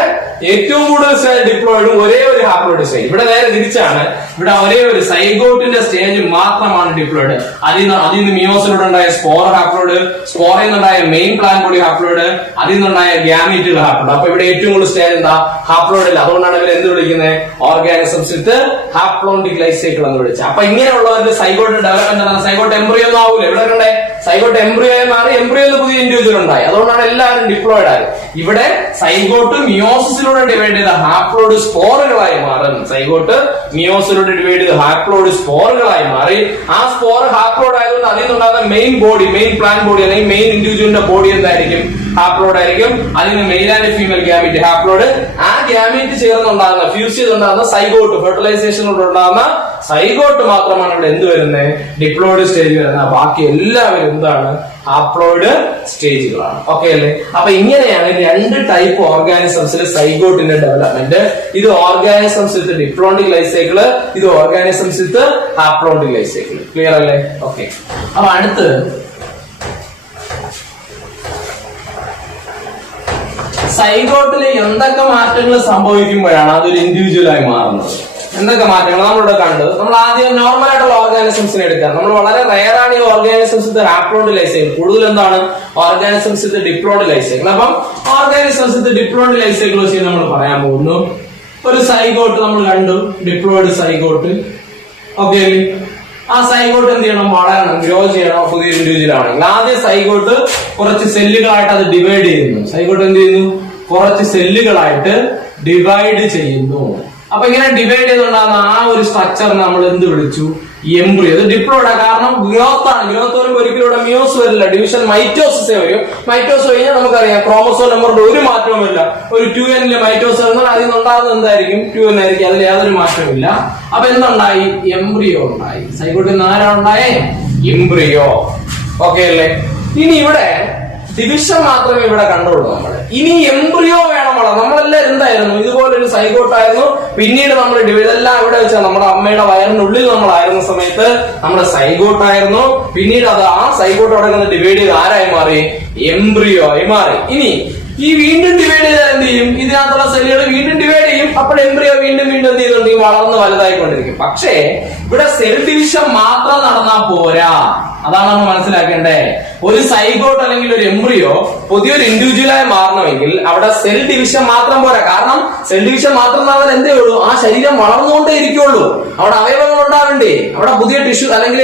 ഏറ്റവും കൂടുതൽ സ്റ്റേജ് ഡിപ്ലോയിഡും ഒരേ ഒരു ഹാപ്ലോയിഡ് സ്റ്റേജ്. ഇവിടെ നേരെ തിരിച്ചാണ്. ഇവിടെ ഒരേ ഒരു സൈഗോട്ടിന്റെ സ്റ്റേജ് മാത്രമാണ് ഡിപ്ലോയിഡ്. അതിൽ നിന്ന് മിയോസിലൂടെ ഉണ്ടായ സ്പോർ ഹാപ്ലോയിഡ്, സ്പോറിൽ നിന്നുണ്ടായ മെയിൻ പ്ലാൻ ബോഡി ഹാപ്ലോയിഡ്, അതിൽ നിന്നുണ്ടായ ഗ്യാമീറ്റുകൾ ഹാപ്ലോയിഡ്. അപ്പൊ ഇവിടെ ഏറ്റവും കൂടുതൽ സ്റ്റേജ് എന്താ? ഹാപ്ലോയിഡ് ഇല്ല. അതുകൊണ്ടാണ് ഇവർ എന്ത് വിളിക്കുന്നത്? Organisms with haploidic life cycle എന്ന് വിളിച്ചത്. അപ്പൊ ഇങ്ങനെയുള്ളവരുടെ സൈഗോട്ട് ഡെവലപ്മെന്റ് ആണ്. സൈഗോട്ട് എംബ്രിയോ ഒന്നും ആവൂല. ഇവിടെ കണ്ടേ, സൈഗോട്ട് എംബ്രിയോ ആയി മാറി എംബ്രിയോയിൽ പുതിയ ഇൻഡിവിജ്വൽ ഉണ്ടായി. അതുകൊണ്ടാണ് എല്ലാവരും ഡിപ്ലോയിഡ് ആയത്. ഇവിടെ സൈഗോട്ട് മിയോസിസിലൂടെ ഡിവൈഡ് ചെയ്ത ഹാപ്ലോയിഡ് സ്പോറുകളായി മാറും. സൈഗോട്ട് മിയോസിലൂടെ ഡിവൈഡ് ചെയ്ത് ഹാപ്ലോയിഡ് സ്പോറുകളായി മാറി. ആ സ്പോർ ഹാപ്ലോയിഡ് ആയതുകൊണ്ട് അതിൽ നിന്നുണ്ടാകുന്ന main body, main plan body അല്ലെങ്കിൽ മെയിൻ ഇൻഡിവിജ്വലിന്റെ ബോഡി എന്തായിരിക്കും? ഹാപ്ലോയിഡ് ആയിരിക്കും. അതിന് mail and female gamete haploid. ആ ഗ്യാമീറ്റ് ചേർന്നുണ്ടാകുന്ന ഫ്യൂസ് ചെയ്തുണ്ടാകുന്ന സൈഗോട്ട്, ഫെർട്ടിലൈസേഷനിലൂടെ ഉണ്ടാകുന്ന സൈഗോട്ട് മാത്രമാണ് ഇവിടെ എന്ത് വരുന്നത്? ഡിപ്ലോയിഡ് സ്റ്റേജ് വരുന്നത്. ബാക്കി എല്ലാവരും എന്താണ്? ഹാപ്ലോയിഡ് സ്റ്റേജുകളാണ്. ഓക്കെ അല്ലേ? അപ്പൊ ഇങ്ങനെയാണ് രണ്ട് ടൈപ്പ് ഓർഗാനിസംസിൽ സൈഗോട്ടിന്റെ ഡെവലപ്മെന്റ്. ഇത് organisms with diploidic life cycle, ഇത് organisms with haploidic life cycle. Clear അല്ലേ? ഓക്കെ. അപ്പൊ അടുത്ത് സൈഗോട്ടിൽ എന്തൊക്കെ മാറ്റങ്ങൾ സംഭവിക്കുമ്പോഴാണ് അതൊരു ഇൻഡിവിജ്വൽ ആയി മാറുന്നത്? എന്തൊക്കെ മാറ്റങ്ങൾ നമ്മളിവിടെ കണ്ടു? നമ്മൾ ആദ്യം നോർമൽ ആയിട്ടുള്ള ഓർഗാനിസംസിനെ എടുക്കാം. നമ്മൾ വളരെ റയർ ആണ് ഈ ഓർഗാനിസംസ് വിത്ത് ഹാപ്ലോയിഡ് ലൈഫ് സൈക്കിൾ. കൂടുതൽ എന്താണ്? ഓർഗാനിസംസ് വിത്ത് ഡിപ്ലോയിഡ് ലൈഫ് സൈക്കിൾ. അപ്പം ഓർഗാനിസംസ് വിത്ത് ഡിപ്ലോയിഡ് ലൈഫ് സൈക്കിൾ വെച്ച് നമ്മൾ പറയാൻ പോകുന്നു. ഒരു സൈഗോട്ട് നമ്മൾ കണ്ടു, ഡിപ്ലോയിഡ് സൈഗോട്ട്. ഓക്കെ. ആ സൈഗോട്ട് എന്ത് ചെയ്യണം? വളരണം, ഗ്രോ ചെയ്യണം. പുതിയ ഇൻഡിവിജ്വൽ ആണെങ്കിൽ ആദ്യം സൈഗോട്ട് കുറച്ച് സെല്ലുകളായിട്ട് അത് ഡിവൈഡ് ചെയ്യുന്നു. സൈഗോട്ട് എന്ത് ചെയ്യുന്നു? കുറച്ച് സെല്ലുകളായിട്ട് ഡിവൈഡ് ചെയ്യുന്നു. അപ്പൊ ഇങ്ങനെ ഡിവൈഡ് ചെയ്തുകൊണ്ടാകുന്ന ആ ഒരു സ്ട്രക്ചർ നമ്മൾ എന്ത് വിളിച്ചു? എംബ്രിയോ. ഇത് ഡിപ്ലോയിഡ്. കാരണം ഗ്രോത്ത് ആണ്. ഗ്രോത്ത് വരുമ്പോൾ ഒരിക്കലും ഇവിടെ മിയോസ് വരില്ല, ഡിവിഷൻ മൈറ്റോസിസേ വരും. മൈറ്റോസ് കഴിഞ്ഞാൽ നമുക്കറിയാം ക്രോമസോം നമ്പറിന്റെ ഒരു മാറ്റവും ഇല്ല. ഒരു 2n മൈറ്റോസ് എന്നാൽ അതിൽ നിന്നുണ്ടാകുന്നത് എന്തായിരിക്കും? 2n ആയിരിക്കും. അതിൽ യാതൊരു മാറ്റവും ഇല്ല. അപ്പൊ എന്തുണ്ടായി? എംബ്രിയോ ഉണ്ടായി. സൈഗോട്ടിൽ നിന്ന് ആരാ ഉണ്ടായേ? എംബ്രിയോ. ഓക്കെ അല്ലേ? ഇനി ഇവിടെ ഡിവിഷൻ മാത്രമേ ഇവിടെ കണ്ടുള്ളൂ നമ്മള്. ഇനി എംബ്രിയോ വേണം വളരാൻ. നമ്മളെല്ലാം എന്തായിരുന്നു? ഇതുപോലൊരു സൈഗോട്ടായിരുന്നു. പിന്നീട് നമ്മൾ ഇതെല്ലാം ഇവിടെ വെച്ചാൽ നമ്മുടെ അമ്മയുടെ വയറിനുള്ളിൽ നമ്മളായിരുന്ന സമയത്ത് നമ്മുടെ സൈഗോട്ടായിരുന്നു. പിന്നീട് അത് ആ സൈഗോട്ട് അവിടെ ഡിവൈഡ് ചെയ്ത് ആരായി മാറി? എംബ്രിയോ ആയി മാറി. ഇനി ഈ വീണ്ടും ഡിവൈഡ് ചെയ്താൽ എന്ത് ചെയ്യും? ഇതിനകത്തുള്ള സെല്ലുകൾ വീണ്ടും ഡിവൈഡ് ചെയ്യും. അപ്പോൾ എംബ്രിയോ വീണ്ടും വീണ്ടും എന്ത് ചെയ്തുകൊണ്ടിരിക്കും? വളർന്ന് വലുതായിക്കൊണ്ടിരിക്കും. പക്ഷേ ഇവിടെ സെൽ ഡിവിഷൻ മാത്രം നടന്നാൽ പോരാ. അതാണ് നമ്മൾ മനസ്സിലാക്കേണ്ടേ. ഒരു സൈഗോട്ട് അല്ലെങ്കിൽ ഒരു എംബ്രിയോ പുതിയൊരു ഇൻഡിവിജ്വലായി മാറണമെങ്കിൽ അവിടെ സെൽ ഡിവിഷൻ മാത്രം പോരാ. കാരണം സെൽ ഡിവിഷൻ മാത്രം നടന്നാൽ എന്തേ ഉള്ളൂ? ആ ശരീരം വളർന്നുകൊണ്ടേ ഇരിക്കുള്ളൂ. അവിടെ അവയവങ്ങൾ ഉണ്ടാവണ്ടേ? അവിടെ പുതിയ ടിഷ്യൂ അല്ലെങ്കിൽ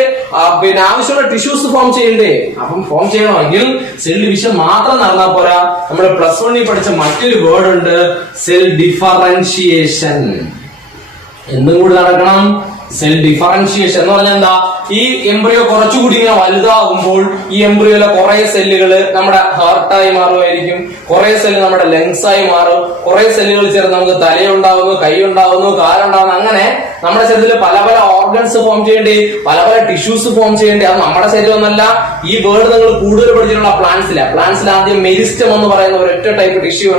പിന്നെ ആവശ്യമുള്ള ടിഷ്യൂസ് ഫോം ചെയ്യണ്ടേ? അപ്പം ഫോം ചെയ്യണമെങ്കിൽ സെൽ ഡിവിഷൻ മാത്രം നടന്നാൽ പോരാ. നമ്മൾ +1 പഠിച്ച മറ്റൊരു വേർഡ് ഉണ്ട്, സെൽ ഡിഫറൻഷിയേഷൻ. എന്നും കൂടി നടക്കണം. സെൽ ഡിഫറൻഷിയേഷൻ എന്ന് പറഞ്ഞാൽ എന്താ? ഈ എംബ്രിയോ കുറച്ചുകൂടി ഇങ്ങനെ വലുതാകുമ്പോൾ ഈ എംബ്രിയോയിലെ കുറെ സെല്ലുകള് നമ്മുടെ ഹാർട്ടായി മാറുമായിരിക്കും, കുറെ സെല്ല് നമ്മുടെ ലങ്സ് ആയി മാറും, കുറെ സെല്ലുകൾ ചേർന്ന് നമുക്ക് തലയുണ്ടാവുന്നു, കൈ ഉണ്ടാവുന്നു, കാലുണ്ടാവുന്നു. അങ്ങനെ നമ്മുടെ ശരീരത്തിൽ പല പല ഓർഗൻസ് ഫോം ചെയ്യേണ്ടി, പല പല ടിഷ്യൂസ് ഫോം ചെയ്യേണ്ടി. അത് നമ്മുടെ ശരീരമൊന്നല്ല. ഈ വേർഡ് നിങ്ങൾ കൂടുതൽ പഠിച്ചിട്ടുള്ള പ്ലാന്റ്സിൽ ആദ്യം മെരിസ്റ്റം എന്ന് പറയുന്ന ഒരൊറ്റ ടൈപ്പ് ടിഷ്യൂ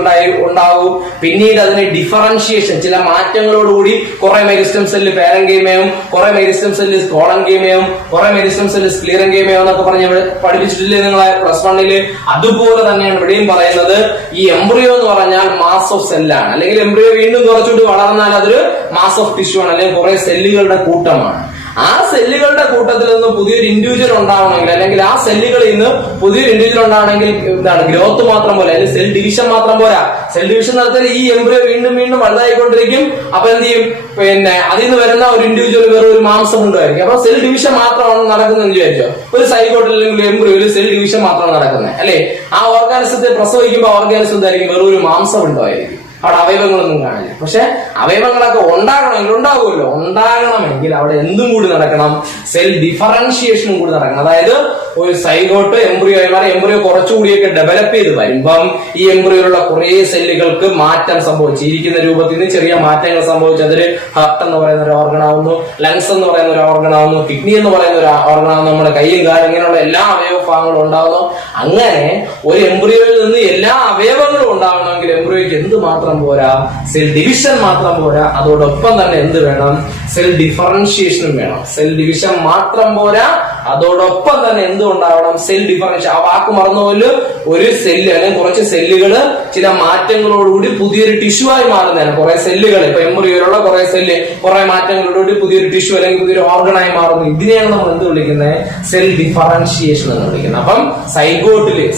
ഉണ്ടാവും. പിന്നീട് അതിന് ഡിഫറൻഷിയേഷൻ, ചില മാറ്റങ്ങളോടുകൂടി കുറെ മെരിസ്റ്റം സെല്ല് പാരൻകൈമയും, കുറെ മെരിസ്റ്റം സെല്ല് കോളൻകൈമയും, കുറെ മെരിസ്റ്റം സെല്ല് സ്ക്ലീറൻകൈമയും എന്നൊക്കെ പറഞ്ഞ് പഠിപ്പിച്ചിട്ടില്ലേ നിങ്ങളെ +1? അതുപോലെ തന്നെയാണ് ഇവിടെയും പറയുന്നത്. ഈ എംബ്രിയോ എന്ന് പറഞ്ഞാൽ മാസ് ഓഫ് സെല്ലാണ്. അല്ലെങ്കിൽ എംബ്രിയോ വീണ്ടും കുറച്ചുകൂടി വളർന്നാൽ അതൊരു മാസ് ഓഫ് ടിഷ്യൂ ആണ്, അല്ലെങ്കിൽ കുറെ സെല്ലുകളുടെ കൂട്ടമാണ്. ആ സെല്ലുകളുടെ കൂട്ടത്തിൽ നിന്ന് പുതിയൊരു ഇൻഡിവിജ്വൽ ഉണ്ടാവണമെങ്കിൽ, അല്ലെങ്കിൽ ആ സെല്ലുകളിൽ നിന്ന് പുതിയൊരു ഇൻഡിവിജ്വൽ ഉണ്ടാവണമെങ്കിൽ എന്താണ് ഗ്രോത്ത് മാത്രം പോലെ, അല്ലെങ്കിൽ സെൽ ഡിവിഷൻ മാത്രം പോരാ. സെൽ ഡിവിഷൻ നടത്തിയാൽ ഈ എംബ്രിയോ വീണ്ടും വീണ്ടും വലുതായിക്കൊണ്ടിരിക്കും. അപ്പൊ എന്ത് ചെയ്യും, പിന്നെ അതിൽ നിന്ന് വരുന്ന ഒരു ഇൻഡിവിജ്വൽ വേറെ ഒരു മാംസം ഉണ്ടായിരിക്കും. അപ്പൊ സെൽ ഡിവിഷൻ മാത്രമാണ് നടക്കുന്നതെന്ന് വിചാരിച്ചോ. ഒരു സൈഗോട്ടിൽ അല്ലെങ്കിൽ എംബ്രിയോയിൽ സെൽ ഡിവിഷൻ മാത്രമാണ് നടക്കുന്നത് അല്ലെ. ആ ഓർഗാനിസത്തെ പ്രസവിക്കുമ്പോൾ ഓർഗാനിസം എന്തായിരിക്കും, വേറെ ഒരു മാംസം ഉണ്ടായിരിക്കും. അവിടെ അവയവങ്ങളൊന്നും കാണില്ല. പക്ഷെ അവയവങ്ങളൊക്കെ ഉണ്ടാകണമെങ്കിൽ ഉണ്ടാകുമല്ലോ. ഉണ്ടാകണമെങ്കിൽ അവിടെ എന്തും കൂടി നടക്കണം, സെൽ ഡിഫറൻഷിയേഷനും കൂടി നടക്കണം. അതായത് ഒരു സൈഗോട്ട് എംബ്രിയോ ആയി മാറി എംബ്രിയോ കുറച്ചുകൂടിയൊക്കെ ഡെവലപ്പ് ചെയ്ത് വരുമ്പം ഈ എംബ്രിയോയിലുള്ള കുറെ സെല്ലുകൾക്ക് മാറ്റം സംഭവിച്ചു, ഇരിക്കുന്ന രൂപത്തിൽ നിന്ന് ചെറിയ മാറ്റങ്ങൾ സംഭവിച്ചു. അതിൽ ഹാർട്ട് എന്ന് പറയുന്ന ഒരു ഓർഗൺ ആവുന്നു, ലങ്സ് എന്ന് പറയുന്ന ഒരു ഓർഗൺ ആവുന്നു, കിഡ്നി എന്ന് പറയുന്ന ഒരു ഓർഗൺ ആവുന്നു, നമ്മുടെ കൈയും കാലും ഇങ്ങനെയുള്ള എല്ലാ അവയവ ഭാഗങ്ങളും ഉണ്ടാവുന്നു. അങ്ങനെ ഒരു എംബ്രിയോയിൽ നിന്ന് എല്ലാ അവയവങ്ങളും ഉണ്ടാവണമെങ്കിൽ എംബ്രിയോയ്ക്ക് എന്ത് മാത്രം പോരാ, സെൽ ഡിവിഷൻ മാത്രം പോരാ, അതോടൊപ്പം തന്നെ എന്ത് വേണം, സെൽ ഡിഫറൻഷിയേഷനും വേണം. സെൽ ഡിവിഷൻ മാത്രം പോരാ, അതോടൊപ്പം തന്നെ എന്തുണ്ടാവണം, സെൽ ഡിഫറൻഷ്യൻ. ആ വാക്ക് മറന്നുപോലും, ഒരു സെല്ല് അല്ലെങ്കിൽ കുറച്ച് സെല്ലുകള് ചില മാറ്റങ്ങളോടുകൂടി പുതിയൊരു ടിഷ്യൂ ആയി മാറുന്നതാണ്. കുറെ സെല്ലുകൾ, ഇപ്പൊ എംബ്രിയോയിലുള്ള കുറെ സെല്ല് കുറെ മാറ്റങ്ങളോടുകൂടി പുതിയൊരു ടിഷ്യൂ അല്ലെങ്കിൽ പുതിയൊരു ഓർഗൺ ആയി മാറുന്നു. ഇതിനെയാണ് നമ്മൾ എന്ത് വിളിക്കുന്നത്, സെൽ ഡിഫറൻഷിയേഷൻ എന്ന് വിളിക്കുന്നത്. അപ്പം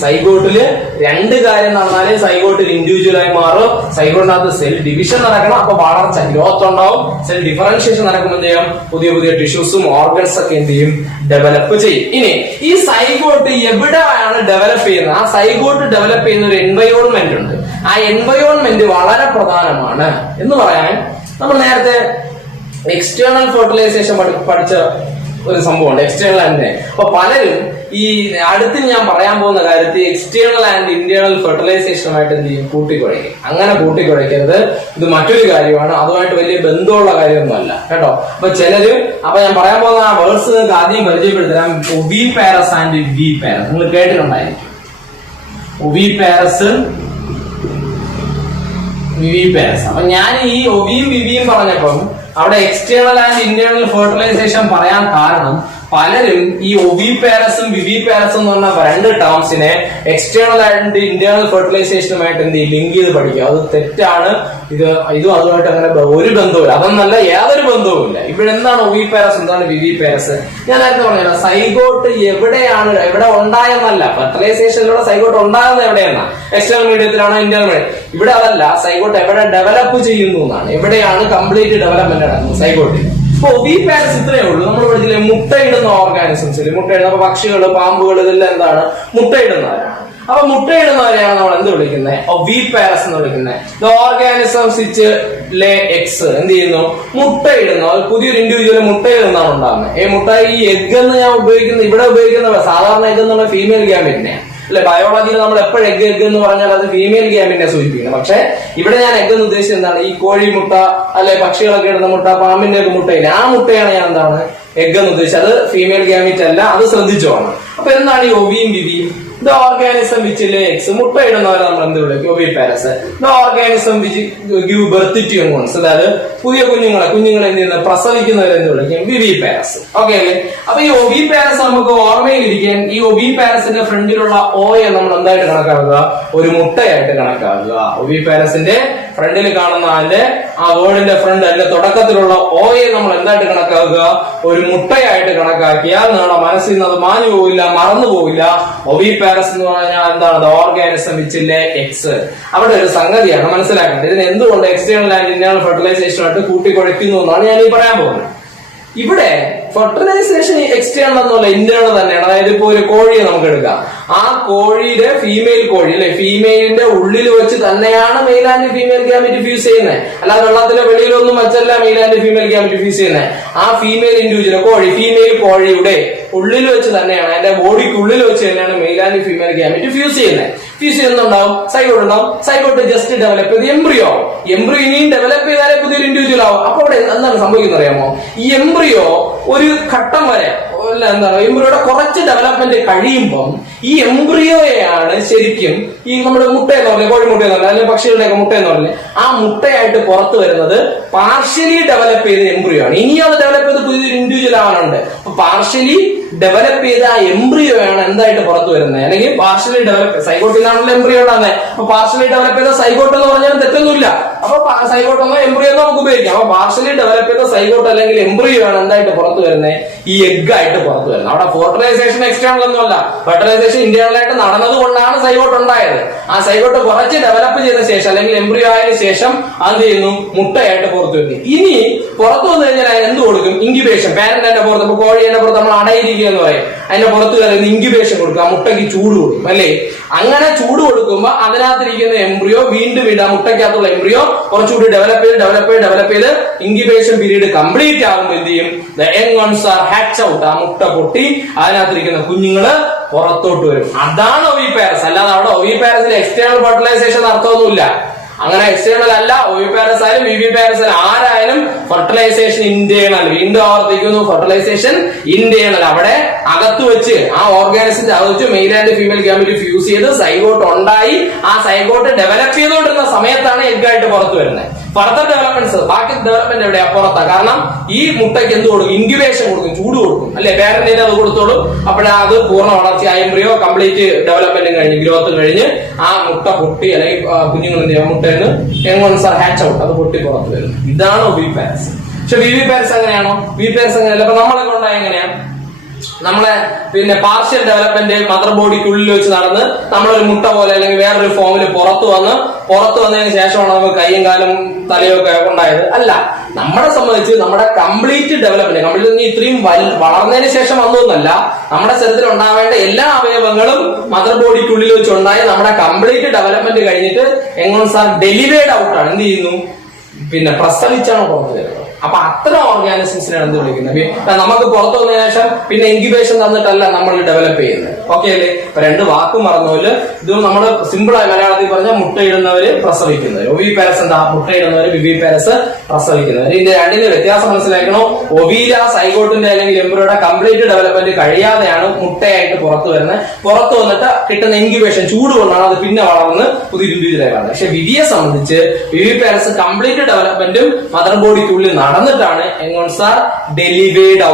സൈഗോട്ടില് രണ്ട് കാര്യം നടന്നാലേ സൈഗോട്ടിൽ ഇൻഡിവിജ്വൽ ആയി മാറും. സൈഗോട്ടിനകത്ത് സെൽ ഡിവിഷൻ നടക്കണം, അപ്പൊ വളർച്ച ഗ്രോത്ത് ഉണ്ടാവും. സെൽ ഡിഫറൻഷിയേഷൻ നടക്കുമ്പോൾ എന്ത് ചെയ്യും, പുതിയ പുതിയ ടിഷ്യൂസും ഓർഗൻസ് ഒക്കെ എന്ത് ചെയ്യും, ഡെവലപ്പ് ചെയ്യും. ഇനി ഈ സൈഗോട്ട് എവിടെയാണ് ഡെവലപ്പ് ചെയ്യുന്നത്, ആ സൈഗോട്ട് ഡെവലപ്പ് ചെയ്യുന്ന ഒരു എൻവയോൺമെന്റ് ഉണ്ട്. ആ എൻവയോൺമെന്റ് വളരെ പ്രധാനമാണ് എന്ന് പറയാൻ നമ്മൾ നേരത്തെ എക്സ്റ്റേണൽ ഫെർട്ടിലൈസേഷൻ പഠിച്ച ഒരു സംഭവമുണ്ട്, എക്സ്റ്റേണൽ ആൻഡ്. അപ്പൊ പലരും ഈ അടുത്ത് ഞാൻ പറയാൻ പോകുന്ന കാര്യത്തിൽ എക്സ്റ്റേണൽ ആൻഡ് ഇന്റേണൽ ഫെർട്ടിലൈസേഷനുമായിട്ട് എന്ത് ചെയ്യും, കൂട്ടിക്കുഴയ്ക്കും. അങ്ങനെ കൂട്ടിക്കുഴയ്ക്കരുത്. ഇത് മറ്റൊരു കാര്യമാണ്, അതുമായിട്ട് വലിയ ബന്ധമുള്ള കാര്യമൊന്നുമല്ല കേട്ടോ. അപ്പൊ അപ്പൊ ഞാൻ പറയാൻ പോകുന്ന ആ വേർഡ്സ് നിങ്ങൾക്ക് ആദ്യം പരിചയപ്പെടുത്തരാം. ഒവിപാരസ് ആൻഡ് വിപാരസ് നിങ്ങൾ കേട്ടിട്ടുണ്ടായിരിക്കും. ഒവിപാരസ്, വിവിപാരസ്. അപ്പൊ ഞാൻ ഈ ഒവിയും വിവിയും പറഞ്ഞപ്പം അവിടെ എക്സ്റ്റേണൽ ആൻഡ് ഇന്റേണൽ ഫെർട്ടിലൈസേഷൻ പറയാൻ കാരണം പലരും ഈ ഒവിപാരസും വിവിപാരസും എന്ന് പറഞ്ഞ രണ്ട് ടേംസിനെ എക്സ്റ്റേണൽ ആൻഡ് ഇന്റേണൽ ഫെർട്ടിലൈസേഷനുമായിട്ട് എന്ത് ചെയ്യും, ലിങ്ക് ചെയ്ത് പഠിക്കുക. അത് തെറ്റാണ്. ഇതും അതുമായിട്ട് അങ്ങനെ ഒരു ബന്ധവുമില്ല. അതൊന്നല്ല, യാതൊരു ബന്ധവുമില്ല. ഇവിടെ എന്താണ് ഒവിപാരസ്, എന്താണ് വിവിപാരസ്? ഞാൻ നേരത്തെ പറഞ്ഞത് സൈഗോട്ട് എവിടെ ഉണ്ടായെന്നല്ല, ഫെർട്ടിലൈസേഷനിലൂടെ സൈഗോട്ട് ഉണ്ടാകുന്നത് എവിടെയെന്നാ, എക്സ്റ്റേണൽ മീഡിയത്തിലാണോ ഇന്റേണൽ മീഡിയം? ഇവിടെ അതല്ല, സൈഗോട്ട് എവിടെ ഡെവലപ്പ് ചെയ്യുന്നു എന്നാണ്, എവിടെയാണ് കംപ്ലീറ്റ് ഡെവലപ്മെന്റ് നടക്കുന്നത് സൈഗോട്ടിൽ. ഇപ്പൊ ഒവിപാരസ് ഇത്രയേ ഉള്ളൂ. നമ്മൾ പഠിച്ചില്ലേ മുട്ടയിടുന്ന ഓർഗാനിസംസിൽ, മുട്ടയിടുന്ന പാമ്പുകൾ ഇതെല്ലാം എന്താണ്, മുട്ടയിടുന്നവരാണ്. അപ്പൊ മുട്ടയിടുന്നവരെയാണ് നമ്മൾ എന്ത് വിളിക്കുന്നത്, ഒവിപാരസ് എന്ന് വിളിക്കുന്നത്. The organisms which lay eggs എന്ത് ചെയ്യുന്നു, മുട്ടയിടുന്നു. പുതിയൊരു ഇൻഡിവിജ്വൽ മുട്ടയിടുന്നതാണ് ഉണ്ടാകുന്നത്. ഈ എഗ് എന്ന് ഞാൻ ഇവിടെ ഉപയോഗിക്കുന്ന സാധാരണ എഗ് എന്നുള്ള ഫീമെയിൽ ഗ്യാമറ്റിനെയാണ് അല്ലെ. ബയോളജിയിൽ നമ്മൾ എപ്പോഴും എഗ് എന്ന് പറഞ്ഞാൽ അത് ഫീമെയിൽ ഗ്യാമറ്റിനെ സൂചിപ്പിക്കുന്നത്. പക്ഷെ ഇവിടെ ഞാൻ എഗ് എന്ന് ഉദ്ദേശിച്ചത് എന്താണ്, ഈ കോഴിമുട്ട അല്ലെ, പക്ഷികളൊക്കെ ഇടുന്ന മുട്ട, പാമ്പിന്റെ ഒക്കെ മുട്ടയില്ല, ആ മുട്ടയാണ് ഞാൻ എന്താണ് എഗ് എന്ന് ഉദ്ദേശിച്ചത്. അത് ഫീമെയിൽ ഗ്യാമറ്റ് അല്ല, അത് ശ്രദ്ധിച്ചോണം. അപ്പൊ എന്താണ് ഈ ഒവിയും വിവിയും? The organism which lay eggs, മുട്ടയിടുന്നവരെ നമ്മൾ എന്ത് വിളിക്കും, oviparous. The organism which give birth to young, അതായത് പുതിയ കുഞ്ഞുങ്ങളെ എന്ത് ചെയ്യുന്നത്, പ്രസവിക്കുന്നവരെ എന്ത് വിളിക്കും, വിവിപാരസ്. ഓക്കെ അല്ലേ? അപ്പൊ ഈ ഒവിപാരസ് നമുക്ക് ഓർമ്മയിലിരിക്കാൻ ഈ ഒവിപാരസിന്റെ ഫ്രണ്ടിലുള്ള ഓയെ നമ്മൾ എന്തായിട്ട് കണക്കാക്കുക, ഒരു മുട്ടയായിട്ട് കണക്കാക്കുക. ഒവിപാരസിന്റെ ഫ്രണ്ടിൽ കാണുന്ന ആ വേർഡിന്റെ ഫ്രണ്ട്, അതിന്റെ തുടക്കത്തിലുള്ള ഓയെ നമ്മൾ എന്തായിട്ട് കണക്കാക്കുക, ഒരു മുട്ടയായിട്ട് കണക്കാക്കിയാൽ നമ്മുടെ മനസ്സിൽ നിന്ന് അത് മാഞ്ഞു പോവില്ല, മറന്നു പോവില്ല. ഒവിപാരസ് എന്ന് പറഞ്ഞാൽ എന്താണ്, ഓർഗാനിസം വിച്ച് ലേ എഗ്സ്. അവിടെ ഒരു സംഗതിയാണ് മനസ്സിലാക്കേണ്ടത്. ഇതിന് എന്തുകൊണ്ട് എക്സ്റ്റേണൽ ആൻഡ് ഇന്റേണൽ ഫെർട്ടിലൈസേഷനുമായിട്ട് കൂട്ടിക്കുഴയ്ക്കുന്നു എന്നാണ് ഞാൻ ഈ പറയാൻ പോകുന്നത്. ഇവിടെ ഫെർട്ടിലൈസേഷൻ എക്സ്റ്റേണൽ എന്നുള്ള ഇന്റേണൽ തന്നെയാണ്. അതായത് ഇപ്പൊ ഒരു കോഴിയെ നമുക്ക് എടുക്കാം. ആ കോഴിയുടെ ഫീമെയിൽ കോഴി അല്ലെ, ഫീമെയിലിന്റെ ഉള്ളിൽ വെച്ച് തന്നെയാണ് male and female gamete fuse ചെയ്യുന്നത്. അല്ലാതെ വെള്ളത്തിലെ വെളിയിലൊന്നും വെച്ചല്ല male and female gamete fuse ചെയ്യുന്നത്. ആ ഫീമെയിൽ ഇൻഡിവിജ്വൽ ഫീമെയിൽ കോഴിയുടെ ഉള്ളിൽ വെച്ച് തന്നെയാണ്, അതിന്റെ ബോഡിക്കുള്ളിൽ വെച്ച് തന്നെയാണ് male and female gamete fuse ചെയ്യുന്നത്. ഫ്യൂസ് ചെയ്യുന്നുണ്ടാവും, സൈഗോട്ട് ഉണ്ടാവും. സൈഗോട്ട് ജസ്റ്റ് ഡെവലപ്പ് ചെയ്ത് എംബ്രിയോ ഇനിയും ഡെവലപ്പ് ചെയ്താലേ പുതിയൊരു ഇൻഡിവിജ്വൽ ആവും. അപ്പൊ അവിടെ എന്താണ് സംഭവിക്കുന്നത് അറിയാമോ? ഈ എംബ്രിയോ ഒരു ഘട്ടം വരെ എംബ്രിയോയുടെ കുറച്ച് ഡെവലപ്മെന്റ് കഴിയുമ്പം ഈ എംബ്രിയോയാണ് ശരിക്കും ഈ നമ്മുടെ മുട്ടയെന്ന് പറഞ്ഞാൽ, കോഴിമുട്ടയെന്ന് പറഞ്ഞാൽ അല്ലെങ്കിൽ പക്ഷികളുടെയൊക്കെ മുട്ടയെന്ന് പറഞ്ഞാൽ ആ മുട്ടയായിട്ട് പുറത്തു വരുന്നത് പാർഷ്യലി ഡെവലപ്പ് ചെയ്ത എംബ്രിയോ ആണ്. ഇനിയും അത് ഡെവലപ്പ് ചെയ്ത് പുതിയൊരു ഇൻഡിവിജ്വൽ ആവാനുണ്ട്. അപ്പൊ പാർഷ്യലി ഡെവലപ്പ് ചെയ്ത ആ എംബ്രിയോയാണ് എന്തായിട്ട് പുറത്തു പുറത്തു വരുന്നത്, അല്ലെങ്കിൽ പാർഷ്യലി ഡെവലപ്പ് സൈഗോട്ടിലാണല്ലോ എംബ്രിയോ ഉണ്ടാകുന്നത്. അപ്പൊ പാർഷ്യലി ഡെവലപ്പ് ചെയ്ത സൈഗോട്ട് എന്ന് പറഞ്ഞാലും തെറ്റൊന്നുമില്ല. അപ്പൊ സൈഗോട്ട് എന്നോ എംബ്രിയോ എന്നോ നമുക്ക് ഉപയോഗിക്കാം. അപ്പൊ പാർഷ്യലി ഡെവലപ്പ് ചെയ്ത സൈഗോട്ട് അല്ലെങ്കിൽ എംബ്രിയോ ആണ് എന്തായിട്ട് പുറത്തു വരുന്നത്, ഈ എഗ് ആയിട്ട് പുറത്തു വരുന്നത്. അവിടെ ഫോർട്ടിലൈസേഷൻ എക്സ്റ്റേണൽ ഒന്നുമല്ല, ഫെർട്ടിലൈസേഷൻ ഇന്റേണൽ ആയിട്ട് നടന്നത് കൊണ്ടാണ് സൈഗോട്ട് ഉണ്ടായത്. ആ സൈഗോട്ട് കുറച്ച് ഡെവലപ്പ് ചെയ്ത ശേഷം അല്ലെങ്കിൽ എംബ്രിയോ ആയതിനു ശേഷം എന്ത് ചെയ്യുന്നു, മുട്ടയായിട്ട് പുറത്തു വരുന്നു. ഇനി പുറത്തു വന്നു കഴിഞ്ഞാൽ അതിന് എന്ത് കൊടുക്കും, ഇൻക്യുബേഷൻ. പാരന്റ് അതിന്റെ പുറത്ത്, ഇപ്പൊ കോഴി അതിന്റെ പുറത്ത് നമ്മൾ അടയിരിക്കുക എന്ന് പറയും, അതിന്റെ പുറത്ത് കയറുന്ന ഇൻക്യുബേഷൻ കൊടുക്കുക, മുട്ടയ്ക്ക് ചൂട് കൊടുക്കും അല്ലേ. അങ്ങനെ ചൂട് കൊടുക്കുമ്പോൾ അതിനകത്തിരിക്കുന്ന എംബ്രിയോ വീണ്ടും ആ മുട്ടയ്ക്കകത്തുള്ള എംബ്രിയോ കുറച്ചുകൂടി ഡെവലപ്പ് ചെയ്ത് ഇൻക്യുബേഷൻ പീരീഡ് കംപ്ലീറ്റ് ആകുമ്പോൾ എന്ത് ചെയ്യും, the young ones are hatch out. ആ മുട്ട പൊട്ടി അതിനകത്തിരിക്കുന്ന കുഞ്ഞുങ്ങള് പുറത്തോട്ട് വരും. അതാണ് ഒവിപാരസ്. അല്ലാതെ അവിടെ ഒവിപാരസിൽ എക്സ്റ്റേണൽ ഫെർട്ടിലൈസേഷൻ അർത്ഥമൊന്നുമില്ല. അങ്ങനെ എക്സ്റ്റേണൽ അല്ല, ഒവിപാരസ് ആയാലും വിവിപാരസ് ആയാലും ആരായാലും ഫെർട്ടിലൈസേഷൻ ഇന്റേണൽ. വീണ്ടും ആവർത്തിക്കുന്നു, ഫെർട്ടിലൈസേഷൻ ഇന്റേണൽ. അവിടെ അകത്ത് വെച്ച് ആ ഓർഗാനിസിന്റെ അകത്ത് വെച്ച് mail and female gamut fuse ചെയ്ത് സൈഗോട്ട് ഉണ്ടായി. ആ സൈഗോട്ട് ഡെവലപ്പ് ചെയ്തുകൊണ്ടിരുന്ന സമയത്താണ് എഗ് ആയിട്ട് പുറത്തു വരുന്നത്. ഫർദർ ഡെവലപ്മെന്റ്സ്, ബാക്കി ഡെവലപ്മെന്റ് എവിടെയാ, പുറത്താ. കാരണം ഈ മുട്ടയ്ക്ക് എന്ത് കൊടുക്കും, ഇൻക്യുബേഷൻ കൊടുക്കും, ചൂട് കൊടുക്കും അല്ലെ, പാരന്റിന് അത് കൊടുത്തോളും. അപ്പോഴാ അത് പൂർണ്ണ വളർച്ച എംബ്രിയോ കംപ്ലീറ്റ് ഡെവലപ്മെന്റും കഴിഞ്ഞ് ഗ്രോത്തും കഴിഞ്ഞ് ആ മുട്ട പൊട്ടി അല്ലെങ്കിൽ കുഞ്ഞുങ്ങൾ എന്ത് ചെയ്യാം, മുട്ടയിൽ young ones are hatch out, അത് പൊട്ടി പുറത്ത് വരുന്നു. ഇതാണ് ഒവിപാരസ്. പക്ഷെ വിവിപാരസ് അങ്ങനെയാണോ? വിവിപാരസ് അങ്ങനെയല്ല. അപ്പൊ നമ്മളൊക്കെ ഉണ്ടായ എങ്ങനെയാണ്, നമ്മളെ പിന്നെ പാർഷ്യൽ ഡെവലപ്മെന്റ് മദർ ബോഡിക്കുള്ളിൽ വെച്ച് നടന്ന് നമ്മളൊരു മുട്ട പോലെ അല്ലെങ്കിൽ വേറൊരു ഫോമിൽ പുറത്തു വന്നതിന് ശേഷമാണ് നമുക്ക് കൈയും കാലും തലയും ഒക്കെ ഉണ്ടായത്. അല്ല, നമ്മളെ സംബന്ധിച്ച് നമ്മുടെ കംപ്ലീറ്റ് ഡെവലപ്മെന്റ് ഇത്രയും വളർന്നതിന് ശേഷം വന്നതൊന്നല്ല, നമ്മുടെ ശരീരത്തിൽ ഉണ്ടാവേണ്ട എല്ലാ അവയവങ്ങളും മദർ ബോഡിക്കുള്ളിൽ വെച്ചുണ്ടായി നമ്മുടെ കംപ്ലീറ്റ് ഡെവലപ്മെന്റ് കഴിഞ്ഞിട്ട് എങ്ങോട്ട് ഡെലിവേർഡ് ഔട്ടാണ്. എന്ത് ചെയ്യുന്നു, പിന്നെ പ്രസവിച്ചാണ് പുറത്തു വരുന്നത്. അപ്പൊ അത്തരം ഓർഗാനിസംസിനാണ് എന്ത് വിളിക്കുന്നത്, നമുക്ക് പുറത്തു വന്നതിന് ശേഷം പിന്നെ ഇൻക്യുബേഷൻ തന്നിട്ടല്ല നമ്മൾ ഡെവലപ്പ് ചെയ്യുന്നത്. ഓക്കെ അല്ലേ? ഇപ്പൊ രണ്ട് വാക്ക് മറന്നോല്. ഇത് നമ്മൾ സിമ്പിൾ ആയി മലയാളത്തിൽ പറഞ്ഞാൽ മുട്ടയിടുന്നവര് പ്രസവിക്കുന്നവര്. ഒവിപാരസ് എന്താ, മുട്ടയിടുന്നവര്, വിവിപാരസ് പ്രസവിക്കുന്നവര്. ഇതിന്റെ രണ്ടിന്റെ വ്യത്യാസം മനസ്സിലാക്കണോ. ഒവീര സൈഗോട്ടിന്റെ അല്ലെങ്കിൽ എംബ്രിയോയുടെ കംപ്ലീറ്റ് ഡെവലപ്മെന്റ് കഴിയാതെയാണ് മുട്ടയായിട്ട് പുറത്തു വരുന്നത്. പുറത്തു വന്നിട്ട് കിട്ടുന്ന ഇൻക്യുബേഷൻ ചൂട് കൊണ്ടാണ് അത് പിന്നെ വളർന്ന് പുതിയ ഇൻഡിവിജ്വലായി കാണുന്നത്. പക്ഷെ വിവിയെ സംബന്ധിച്ച് വിവിപാരസ് കംപ്ലീറ്റ് ഡെവലപ്മെന്റും മദർ ബോഡിക്കുള്ളിൽ നടന്നിട്ടാണ് എങ്ങോൺസ് ആർ ഡെലിവേർഡ്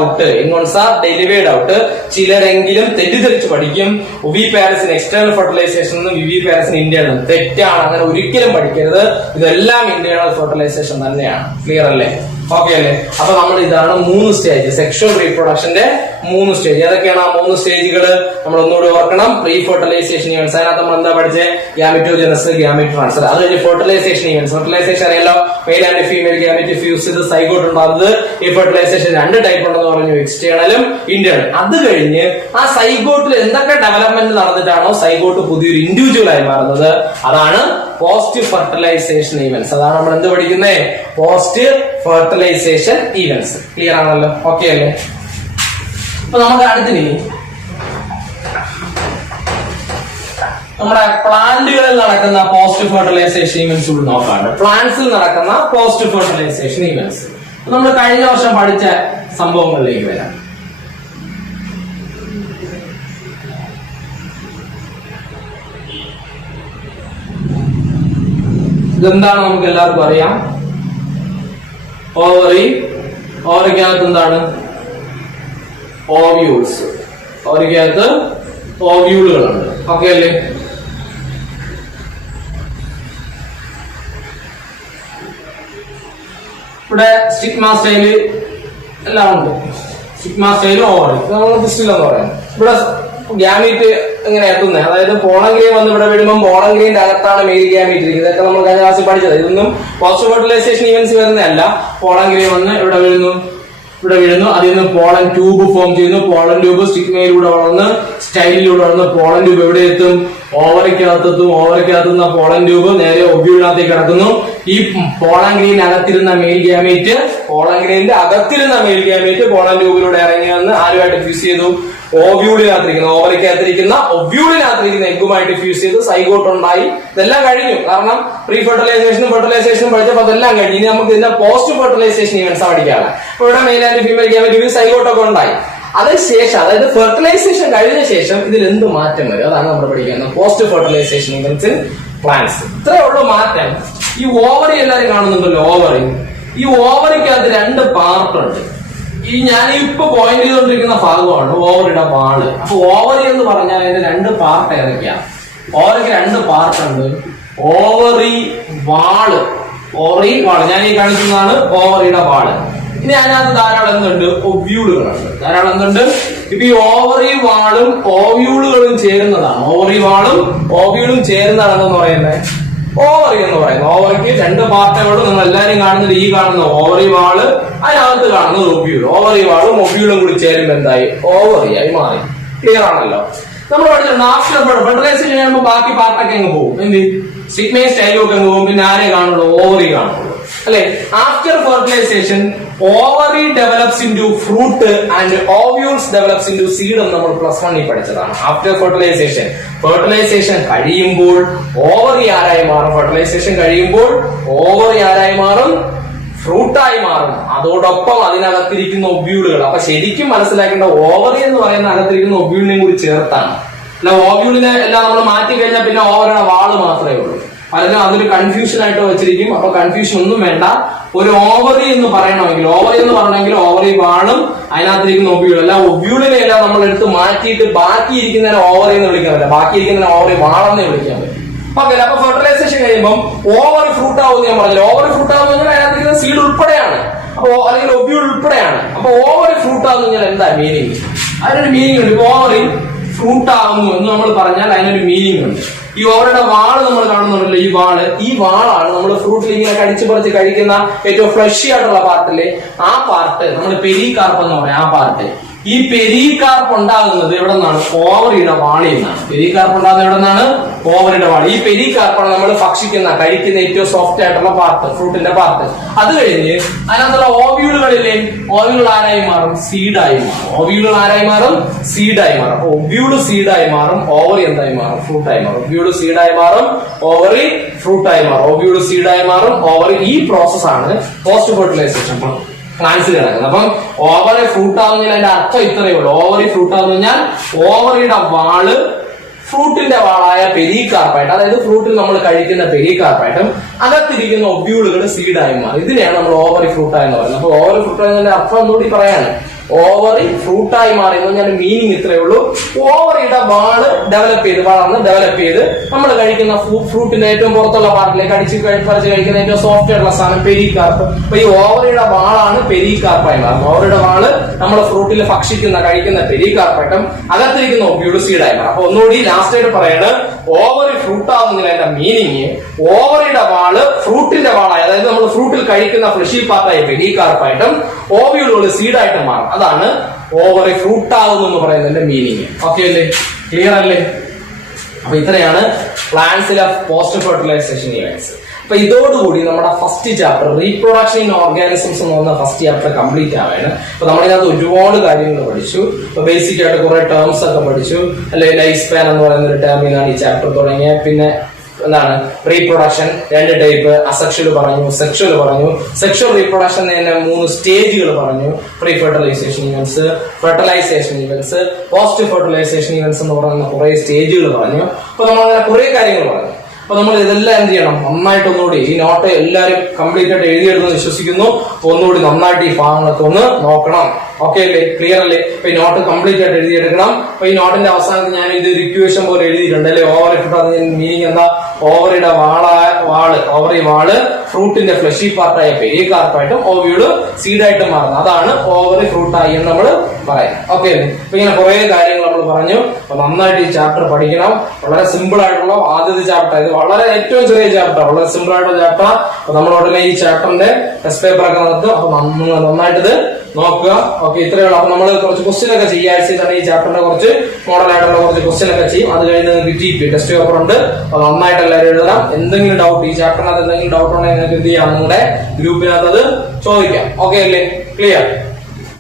ഔട്ട്. ചിലരെങ്കിലും തെറ്റിദ്ധരിച്ച് പഠിക്കും ഒവിപാരസിന് എക്സ്റ്റേണൽ ഫെർട്ടിലൈസേഷൻ എന്നും വിവിപാരസിന് ഇന്റേണൽ. തെറ്റാണ്, അങ്ങനെ ഒരിക്കലും പഠിക്കരുത്. ഇതെല്ലാം ഇന്റേണൽ ഫെർട്ടിലൈസേഷൻ തന്നെയാണ്. ക്ലിയർ അല്ലേ? ഓക്കെ അല്ലേ? അപ്പൊ നമ്മൾ ഇതാണ് 3 സ്റ്റേജ്, സെക്ഷൽ റീപ്രൊഡക്ഷന്റെ 3 സ്റ്റേജ്. ഏതൊക്കെയാണ് ആ 3 സ്റ്റേജുകൾ? നമ്മൾ ഒന്നുകൂടി ഓർക്കണം. പ്രീ ഫെർട്ടിലൈസേഷൻ ഇവന്റ്സ്, അതിനകത്ത് നമ്മൾ എന്താ പഠിച്ചത്, ഗ്യാമിറ്റോജനസ്, ഗ്യാമിറ്റ് ട്രാൻസ്ഫർ. അത് കഴിഞ്ഞ് ഫെർട്ടിലൈസേഷൻ ഇവന്റ്സ്. ഫെർട്ടിലൈസേഷൻ അറിയാലോ, mail and female gamete fuse ചെയ്ത് സൈഗോട്ട് ഉണ്ടാകുന്നത്. ഈ ഫെർട്ടിലൈസേഷൻ 2 ടൈപ്പ് ഉണ്ടെന്ന് പറഞ്ഞു, എക്സ്റ്റേണലും ഇന്റേണൽ. അത് കഴിഞ്ഞ് ആ സൈഗോട്ടിൽ എന്തൊക്കെ ഡെവലപ്മെന്റ് നടന്നിട്ടാണോ സൈഗോട്ട് പുതിയൊരു ഇൻഡിവിജ്വൽ ആയി മാറുന്നത്, അതാണ് പോസ്റ്റ് ഫെർട്ടിലൈസേഷൻ ഇവന്റ്സ്. അതാണ് നമ്മൾ എന്ത് പഠിക്കുന്നത്, പോസ്റ്റ് ഫെർട്ടിലൈസേഷൻ ഇവന്റ്സ്. ക്ലിയർ ആണല്ലോ? ഓക്കെ അല്ലേ? അപ്പൊ നമുക്ക് അടുത്തിന് നമ്മുടെ പ്ലാന്റുകളിൽ നടക്കുന്ന പോസ്റ്റ് ഫെർട്ടിലൈസേഷൻ ഇവന്റ്സ് കൂടി നോക്കാണ്ട്. പ്ലാന്റ്സിൽ നടക്കുന്ന പോസ്റ്റ് ഫെർട്ടിലൈസേഷൻ ഇവന്റ്സ് നമ്മൾ കഴിഞ്ഞ വർഷം പഠിച്ച സംഭവങ്ങളിലേക്ക് വരാം. ഇതെന്താണ് നമുക്ക് എല്ലാവർക്കും അറിയാം. ഓവറിക്കകത്ത് എന്താണ്, ഓവ്യൂൾസ്. ഓവറിക്കകത്ത് ഓവ്യൂളുകളുണ്ട്. ഓക്കെ അല്ലേ? ഇവിടെ സ്റ്റിഗ്മ സ്റ്റൈല് എല്ലാം ഉണ്ട്. സ്റ്റിഗ്മ സ്റ്റൈലും ഓവറി നമ്മൾ പിസ്റ്റിലെന്ന് പറയാം. ഇവിടെ ഗ്യാമീറ്റ് എങ്ങനെ എത്തുന്നത്, അതായത് പോളംഗ്രീൻ വന്ന് ഇവിടെ വീഴുമ്പോൾ പോളംഗ്രീന്റെ അകത്താണ് മെയിൽ ഗ്യാമീറ്റ് ഇരിക്കുന്നത്. ഇതൊക്കെ നമ്മൾ കഴിഞ്ഞ ക്ലാസ്സിൽ പഠിച്ചത്. ഇതൊന്നും പോസ്റ്റ് ഫെർട്ടിലൈസേഷൻ ഇവന്റ്സ് വരുന്നതല്ല. പോളംഗ്രീൻ വന്ന് ഇവിടെ വീഴുന്നു, അതിൽ നിന്ന് പോളൻ ട്യൂബ് ഫോം ചെയ്യുന്നു. പോളൻ ട്യൂബ് സ്റ്റിഗ്മയിലൂടെ വളർന്ന് സ്റ്റൈലിലൂടെ വളർന്ന് പോളൻ ട്യൂബ് എവിടെ എത്തും, ഓവറിക്കകത്തെത്തും. ഓവറിക്കകത്തുന്ന പോളൻ ട്യൂബ് നേരെ ഒബ്യൂളിനകത്തേക്ക് കിടക്കുന്നു. ഈ പോളംഗ്രീനകത്തിരുന്ന മെയിൽ ഗ്യാമീറ്റ്, പോളംഗ്രീനിന്റെ അകത്തിരുന്ന മെയിൽ ഗ്യാമീറ്റ് പോളൻ ട്യൂബിലൂടെ ഇറങ്ങി വന്ന് ആരുമായിട്ട് ഫ്യൂസ് ചെയ്തു, ഓവ്യൂളിനകത്തിരിക്കുന്ന, ഓവറിക്കകത്തിരിക്കുന്ന ഒബ്യൂളിനകത്തിരിക്കുന്ന എഗ്ഗുമായിട്ട് ഫ്യൂസ് ചെയ്ത് സൈഗോട്ട് ഉണ്ടായി. ഇതെല്ലാം കഴിഞ്ഞു. കാരണം പ്രീ ഫെർട്ടിലൈസേഷനും ഫെർട്ടിലൈസേഷനും പഠിച്ചപ്പോൾ അതെല്ലാം കഴിഞ്ഞു. ഇനി നമുക്ക് ഇതിന്റെ പോസ്റ്റ് ഫെർട്ടിലൈസേഷൻ ഇവന്റ്സ് പഠിക്കാണ്. അപ്പൊ ഇവിടെ മെയിൽ ആൻഡ് ഫീമെയിൽ ഗ്യാമീറ്റ് സൈഗോട്ടൊക്കെ ഉണ്ടായി. അതിനുശേഷം, അതായത് ഫെർട്ടിലൈസേഷൻ കഴിഞ്ഞ ശേഷം ഇതിൽ എന്ത് മാറ്റം വരും, അതാണ് നമ്മൾ പഠിക്കുന്നത് post fertilisation events in plants. ഇത്രയേ ഉള്ളൂ മാറ്റം. ഈ ഓവറി എല്ലാവരും കാണുന്നുണ്ടല്ലോ, ഓവറി. ഈ ഓവറിക്കകത്ത് 2 പാർട്ട് ഉണ്ട്. ഈ ഞാൻ ഇപ്പൊ പോയിന്റ് ചെയ്തുകൊണ്ടിരിക്കുന്ന ഭാഗമാണ് ഓവറിയുടെ വാള്. അപ്പൊ ഓവറി എന്ന് പറഞ്ഞാൽ അതിന്റെ രണ്ട് പാർട്ട് ഏതൊക്കെയാണ്? ഓവറിക്ക് രണ്ട് പാർട്ട് ഉണ്ട്. ഓവറി വാള്, ഓവറി വാള് ഞാൻ ഈ കാണിക്കുന്നതാണ് ഓവറിയുടെ വാള്. ഇനി അതിനകത്ത് ധാരാളം എന്തുണ്ട്? ഒവ്യൂളുകളുണ്ട്. ധാരാളം എന്തുണ്ട്? ഇപ്പൊ ഈ ഓവറി വാളും ഓവ്യൂളുകളും ചേരുന്നതാണ്. ഓവറി വാളും ഓവ്യൂളും ചേരുന്നതാണെന്ന് പറയുന്നത് ഓവറി എന്ന് പറയുന്നത്. ഓവറിക്ക് രണ്ട് പാർട്ടുകളും നിങ്ങൾ എല്ലാവരും കാണുന്നത് ഈ കാണുന്ന ഓവറി വാള്, അതിനകത്ത് കാണുന്നത് ഒവ്യൂൾ. ഓവറി വാളും ഒവ്യൂളും കൂടി ചേരുമ്പോൾ എന്തായി? ഓവറിയായി മാറി. ക്ലിയർ ആണല്ലോ? നമ്മൾ പഠിച്ചിട്ടുണ്ട് ആഫ്റ്റർ ഫെർട്ടിലൈസേഷൻ ചെയ്യുമ്പോൾ ബാക്കി പാർട്ടൊക്കെ അങ്ങ് പോകും. എന്ത് സ്റ്റിഗ്മയും സ്റ്റൈലും ഒക്കെ അങ്ങ് പോകും. പിന്നെ ആരെ കാണുള്ളൂ? ഓവറി കാണുള്ളൂ അല്ലെ? After fertilisation ovary develops into fruit and ovules develops into seed എന്ന് നമ്മൾ +1 പഠിച്ചതാണ്. ആഫ്റ്റർ ഫെർട്ടിലൈസേഷൻ കഴിയുമ്പോൾ ഓവറി ആരായി മാറും? ഫെർട്ടിലൈസേഷൻ കഴിയുമ്പോൾ ഓവറി ആരായി മാറും? ഫ്രൂട്ടായി മാറും. അതോടൊപ്പം അതിനകത്തിരിക്കുന്ന ഒബ്യൂളുകൾ. അപ്പൊ ശരിക്കും മനസ്സിലാക്കേണ്ട ഓവറി എന്ന് പറയുന്ന അകത്തിരിക്കുന്ന ഒബ്യൂളിനെയും കൂടി ചേർത്താണ്. അല്ല ഓവ്യൂളിനെ എല്ലാം നമ്മൾ മാറ്റി കഴിഞ്ഞാൽ പിന്നെ ഓവറിയുടെ വാള് മാത്രമേ ഉള്ളൂ. പലരും അതൊരു കൺഫ്യൂഷൻ ആയിട്ട് വെച്ചിരിക്കും. അപ്പൊ കൺഫ്യൂഷൻ ഒന്നും വേണ്ട. ഒരു ഓവറി എന്ന് പറയണമെങ്കിൽ ഓവറി വാളും അതിനകത്തിരിക്കുന്ന ഒബ്യൂൾ, അല്ല ഒബ്യൂളിനെ എല്ലാം നമ്മൾ എടുത്ത് മാറ്റിയിട്ട് ബാക്കിയിരിക്കുന്നതിനെ ഓവറി എന്ന് വിളിക്കാൻ പറ്റില്ല. ബാക്കിയിരിക്കുന്നതിനെ ഓവറി വാളെന്ന് വിളിക്കാൻ പറ്റും. ഓക്കെ. അപ്പൊ ഫെർട്ടിലൈസേഷൻ കഴിയുമ്പോൾ ഓവറി ഫ്രൂട്ട് ആവുമെന്ന് ഞാൻ പറഞ്ഞില്ല. ഓവറി ഫ്രൂട്ട് ആവുന്ന കഴിഞ്ഞാൽ അതിനകത്തിരിക്കുന്ന സീഡ് ഉൾപ്പെടെയാണ്. അപ്പൊ അല്ലെങ്കിൽ ഒബ്യൂൾ ഉൾപ്പെടെയാണ്. അപ്പൊ ഓവറി ഫ്രൂട്ട് ആവുന്ന കഴിഞ്ഞാൽ എന്താ മീനിങ്? അതിനൊരു മീനിങ് ഉണ്ട്. ഇപ്പൊ ഓവറി ഫ്രൂട്ട് ആവുന്നു എന്ന് നമ്മൾ പറഞ്ഞാൽ അതിനൊരു മീനിങ് ഉണ്ട്. ഈ ഓവറിയുടെ വാള് നമ്മൾ കാണുന്നുണ്ടല്ലോ, ഈ വാളാണ് നമ്മൾ ഫ്രൂട്ടിൽ ഇങ്ങനെ കടിച്ചു പറിച്ച് കഴിക്കുന്ന ഏറ്റവും ഫ്ലഷി ആയിട്ടുള്ള പാർട്ടില്ലേ, ആ പാർട്ട് നമ്മൾ പെരികാർപ്പ് എന്ന് പറയാം. ആ പാർട്ട്, ഈ പെരികാർപ്പ് ഉണ്ടാകുന്നത് എവിടെ നിന്നാണ്? ഓവറിയുടെ വാളിൽ നിന്നാണ്. പെരികാർപ്പ് ഉണ്ടാകുന്നത് എവിടെ നിന്നാണ്? ഓവറിയുടെ വാളി. ഈ പെരികാർപ്പാണ് നമ്മൾ കഴിക്കുന്ന ഏറ്റവും സോഫ്റ്റ് ആയിട്ടുള്ള പാർട്ട്, ഫ്രൂട്ടിന്റെ പാർട്ട്. അത് കഴിഞ്ഞ് അതിനകത്തുള്ള ഓവ്യൂളുകളിലെ ഓവ്യൂൾ ആരായി മാറും? സീഡായി മാറും. ഓവ്യൂളുകൾ ആരായി മാറും? സീഡായി മാറും. അപ്പൊ ഒവ്യൂള് സീഡായി മാറും, ഓവറി എന്തായി മാറും? ഫ്രൂട്ടായി മാറും. ഒവ്യൂള് സീഡായി മാറും, ഓവറി ഫ്രൂട്ടായി മാറും. ഒവ്യൂള് സീഡായി മാറും, ഓവറി. ഈ പ്രോസസ്സാണ് പോസ്റ്റ് ഫെർട്ടിലൈസേഷൻ പ്ലാന്റ്സിൽ കിടക്കുന്നത്. അപ്പം ഓവറി ഫ്രൂട്ട് ആവുന്നതിൽ അതിന്റെ അർത്ഥം ഇത്രയേ ഉള്ളൂ. ഓവറി ഫ്രൂട്ട് ആവുന്ന കഴിഞ്ഞാൽ ഓവറിയുടെ വാള് ഫ്രൂട്ടിന്റെ വാളായ പെരികാർപ്പായിട്ട്, അതായത് ഫ്രൂട്ടിൽ നമ്മൾ കഴിക്കുന്ന പെരികാർപ്പായിട്ടും അകത്തിരിക്കുന്ന ഒബ്യൂളുകൾ സീഡായി മാറും. ഇതിനെയാണ് നമ്മൾ ഓവറി ഫ്രൂട്ടായി എന്ന് പറയുന്നത്. അപ്പൊ ഓവറി ഫ്രൂട്ടായി അർത്ഥം ഒന്നുകൂടി പറയാണ്. ഓവറി ഫ്രൂട്ടായി മാറി എന്ന് പറഞ്ഞാൽ മീനിങ് ഇത്രയേ ഉള്ളൂ. ഓവറിയുടെ വാള് ഡെവലപ്പ് ചെയ്ത് നമ്മൾ കഴിക്കുന്ന ഫ്രൂട്ടിന്റെ ഏറ്റവും പുറത്തുള്ള പാർട്ടിലേക്ക് പറിച്ച് കഴിക്കുന്ന ഏറ്റവും സോഫ്റ്റ് ആയിട്ടുള്ള സാധനം പെരികാർപ്പ്. അപ്പൊ ഈ ഓവറിയുടെ വാളാണ് പെരികാർപ്പായി മാറുന്നത്. ഓവറിയുടെ വാള് നമ്മൾ ഫ്രൂട്ടിൽ കഴിക്കുന്ന പെരികാർപ്പായിട്ടും അകത്തിരിക്കുന്ന ഒബ്യൂൾ സീഡായി മാറും. അപ്പൊ ഒന്നുകൂടി ലാസ്റ്റ് ആയിട്ട് പറയാണ്, ഓവറി ഫ്രൂട്ട് ആവുന്നതിന്റെ മീനിങ് ഓവറിയുടെ വാള് ഫ്രൂട്ടിന്റെ വാളായി, അതായത് നമ്മൾ ഫ്രൂട്ടിൽ കഴിക്കുന്ന ഫ്ലഷി പാർട്ടായി പെരികാർപ്പായിട്ടും ഓവ്യൂളുകൾ സീഡായിട്ട് മാറും. അതാണ് ഓവറി ഫ്രൂട്ട് ആവുന്നു എന്ന് പറയുന്നതിന്റെ മീനിങ്. ഓക്കെ അല്ലേ? ക്ലിയർ അല്ലേ? അപ്പൊ ഇത്രയാണ് പ്ലാന്റ്സിലെ പോസ്റ്റ് ഫെർട്ടിലൈസേഷൻ ഇവന്റ്സ്. അപ്പൊ ഇതോടുകൂടി നമ്മുടെ first chapter reproduction in organisms എന്ന് പറഞ്ഞ ഫസ്റ്റ് ചാപ്റ്റർ കംപ്ലീറ്റ് ആവാണ്. അപ്പൊ നമ്മളിതിനകത്ത് ഒരുപാട് കാര്യങ്ങൾ പഠിച്ചു. ഇപ്പൊ ബേസിക് ആയിട്ട് കുറെ ടേംസ് ഒക്കെ പഠിച്ചു. അല്ലെ ലൈഫ് സ്പാൻ എന്ന് പറയുന്ന ഒരു ടേമിനാണ് ഈ ചാപ്റ്റർ തുടങ്ങിയത്. പിന്നെ എന്താണ് റീപ്രൊഡക്ഷൻ, 2 ടൈപ്പ്, അസെക്ഷൽ പറഞ്ഞു, സെക്ഷൽ പറഞ്ഞു. സെക്ഷൽ റീപ്രൊഡക്ഷൻ തന്നെ 3 സ്റ്റേജുകൾ പറഞ്ഞു. Pre fertilisation events, fertilisation events, post fertilisation events എന്ന് പറയുന്ന കുറെ സ്റ്റേജുകൾ പറഞ്ഞു. അപ്പൊ നമ്മൾ അങ്ങനെ കുറെ കാര്യങ്ങൾ പറഞ്ഞു. അപ്പൊ നമ്മൾ ഇതെല്ലാം എന്ത് ചെയ്യണം? നന്നായിട്ട് ഒന്നുകൂടി ഈ നോട്ട് എല്ലാവരും കംപ്ലീറ്റ് ആയിട്ട് എഴുതിയെടുത്തെന്ന് വിശ്വസിക്കുന്നു. ഒന്നുകൂടി നന്നായിട്ട് ഈ ഭാഗങ്ങളൊക്കെ ഒന്ന് നോക്കണം. ഓക്കെ അല്ലേ? ക്ലിയർ അല്ലേ? അപ്പൊ ഈ നോട്ട് കംപ്ലീറ്റ് ആയിട്ട് എഴുതിയെടുക്കണം. അപ്പൊ ഈ നോട്ടിന്റെ അവസാനത്ത് ഞാൻ ഇത് ഇക്വേഷൻ പോലെ എഴുതിയിട്ടുണ്ട് അല്ലെ. ഓവറി ഫ്രൂട്ട് മീനിങ് എന്താ? ഓവറിയുടെ ഓവറി വാള് ഫ്രൂട്ടിന്റെ ഫ്ലഷി പാർട്ടായ പെരികാർപ്പായിട്ടും ഓവ്യൂള് സീഡായിട്ട് മാറുന്നത്. അതാണ് ഓവറി ഫ്രൂട്ടായി എന്ന് നമ്മൾ പറയാം. ഓക്കെ അല്ലേ? അപ്പൊ ഇങ്ങനെ കുറെ കാര്യങ്ങൾ നമ്മൾ പറഞ്ഞു. അപ്പൊ നന്നായിട്ട് ഈ ചാപ്റ്റർ പഠിക്കണം. വളരെ സിമ്പിൾ ആയിട്ടുള്ള ആദ്യത്തെ ചാപ്റ്റർ, ഇത് വളരെ ഏറ്റവും ചെറിയ ചാപ്റ്റർ, വളരെ സിമ്പിൾ ആയിട്ടുള്ള ചാപ്റ്റർ. അപ്പൊ നമ്മൾ ഉടനെ ഈ ചാപ്റ്ററിന്റെ ടെസ്റ്റ് പേപ്പർ ഒക്കെ നടത്തും. അപ്പൊ നന്നായിട്ട് ഇത് നോക്കുക. ഓക്കെ, ഇത്രയേ ഉള്ളൂ. അപ്പൊ നമ്മൾ കുറച്ച് ക്വസ്റ്റ്യൻ ഒക്കെ ചെയ്യും. ആഴ്ചയിൽ തന്നെ ഈ ചാപ്റ്ററിന്റെ കുറച്ച് മോഡലായിട്ടുള്ള കുറച്ച് ക്വസ്റ്റ്യൻ ഒക്കെ ചെയ്യും. അത് കഴിഞ്ഞ് നിങ്ങൾക്ക് GP ടെസ്റ്റ് പേപ്പർ ഉണ്ട്. അപ്പൊ നന്നായിട്ട് എല്ലാവരും എഴുതണം. എന്തെങ്കിലും ഡൗട്ട്, ഈ ചാപ്റ്ററിനകത്ത് എന്തെങ്കിലും ഡൗട്ട് ഉണ്ടെങ്കിൽ നിങ്ങൾക്ക് എന്ത് ചെയ്യാം? നമ്മുടെ ഗ്രൂപ്പിനകത്ത് അത് ചോദിക്കാം. ഓക്കെ അല്ലേ? ക്ലിയർ?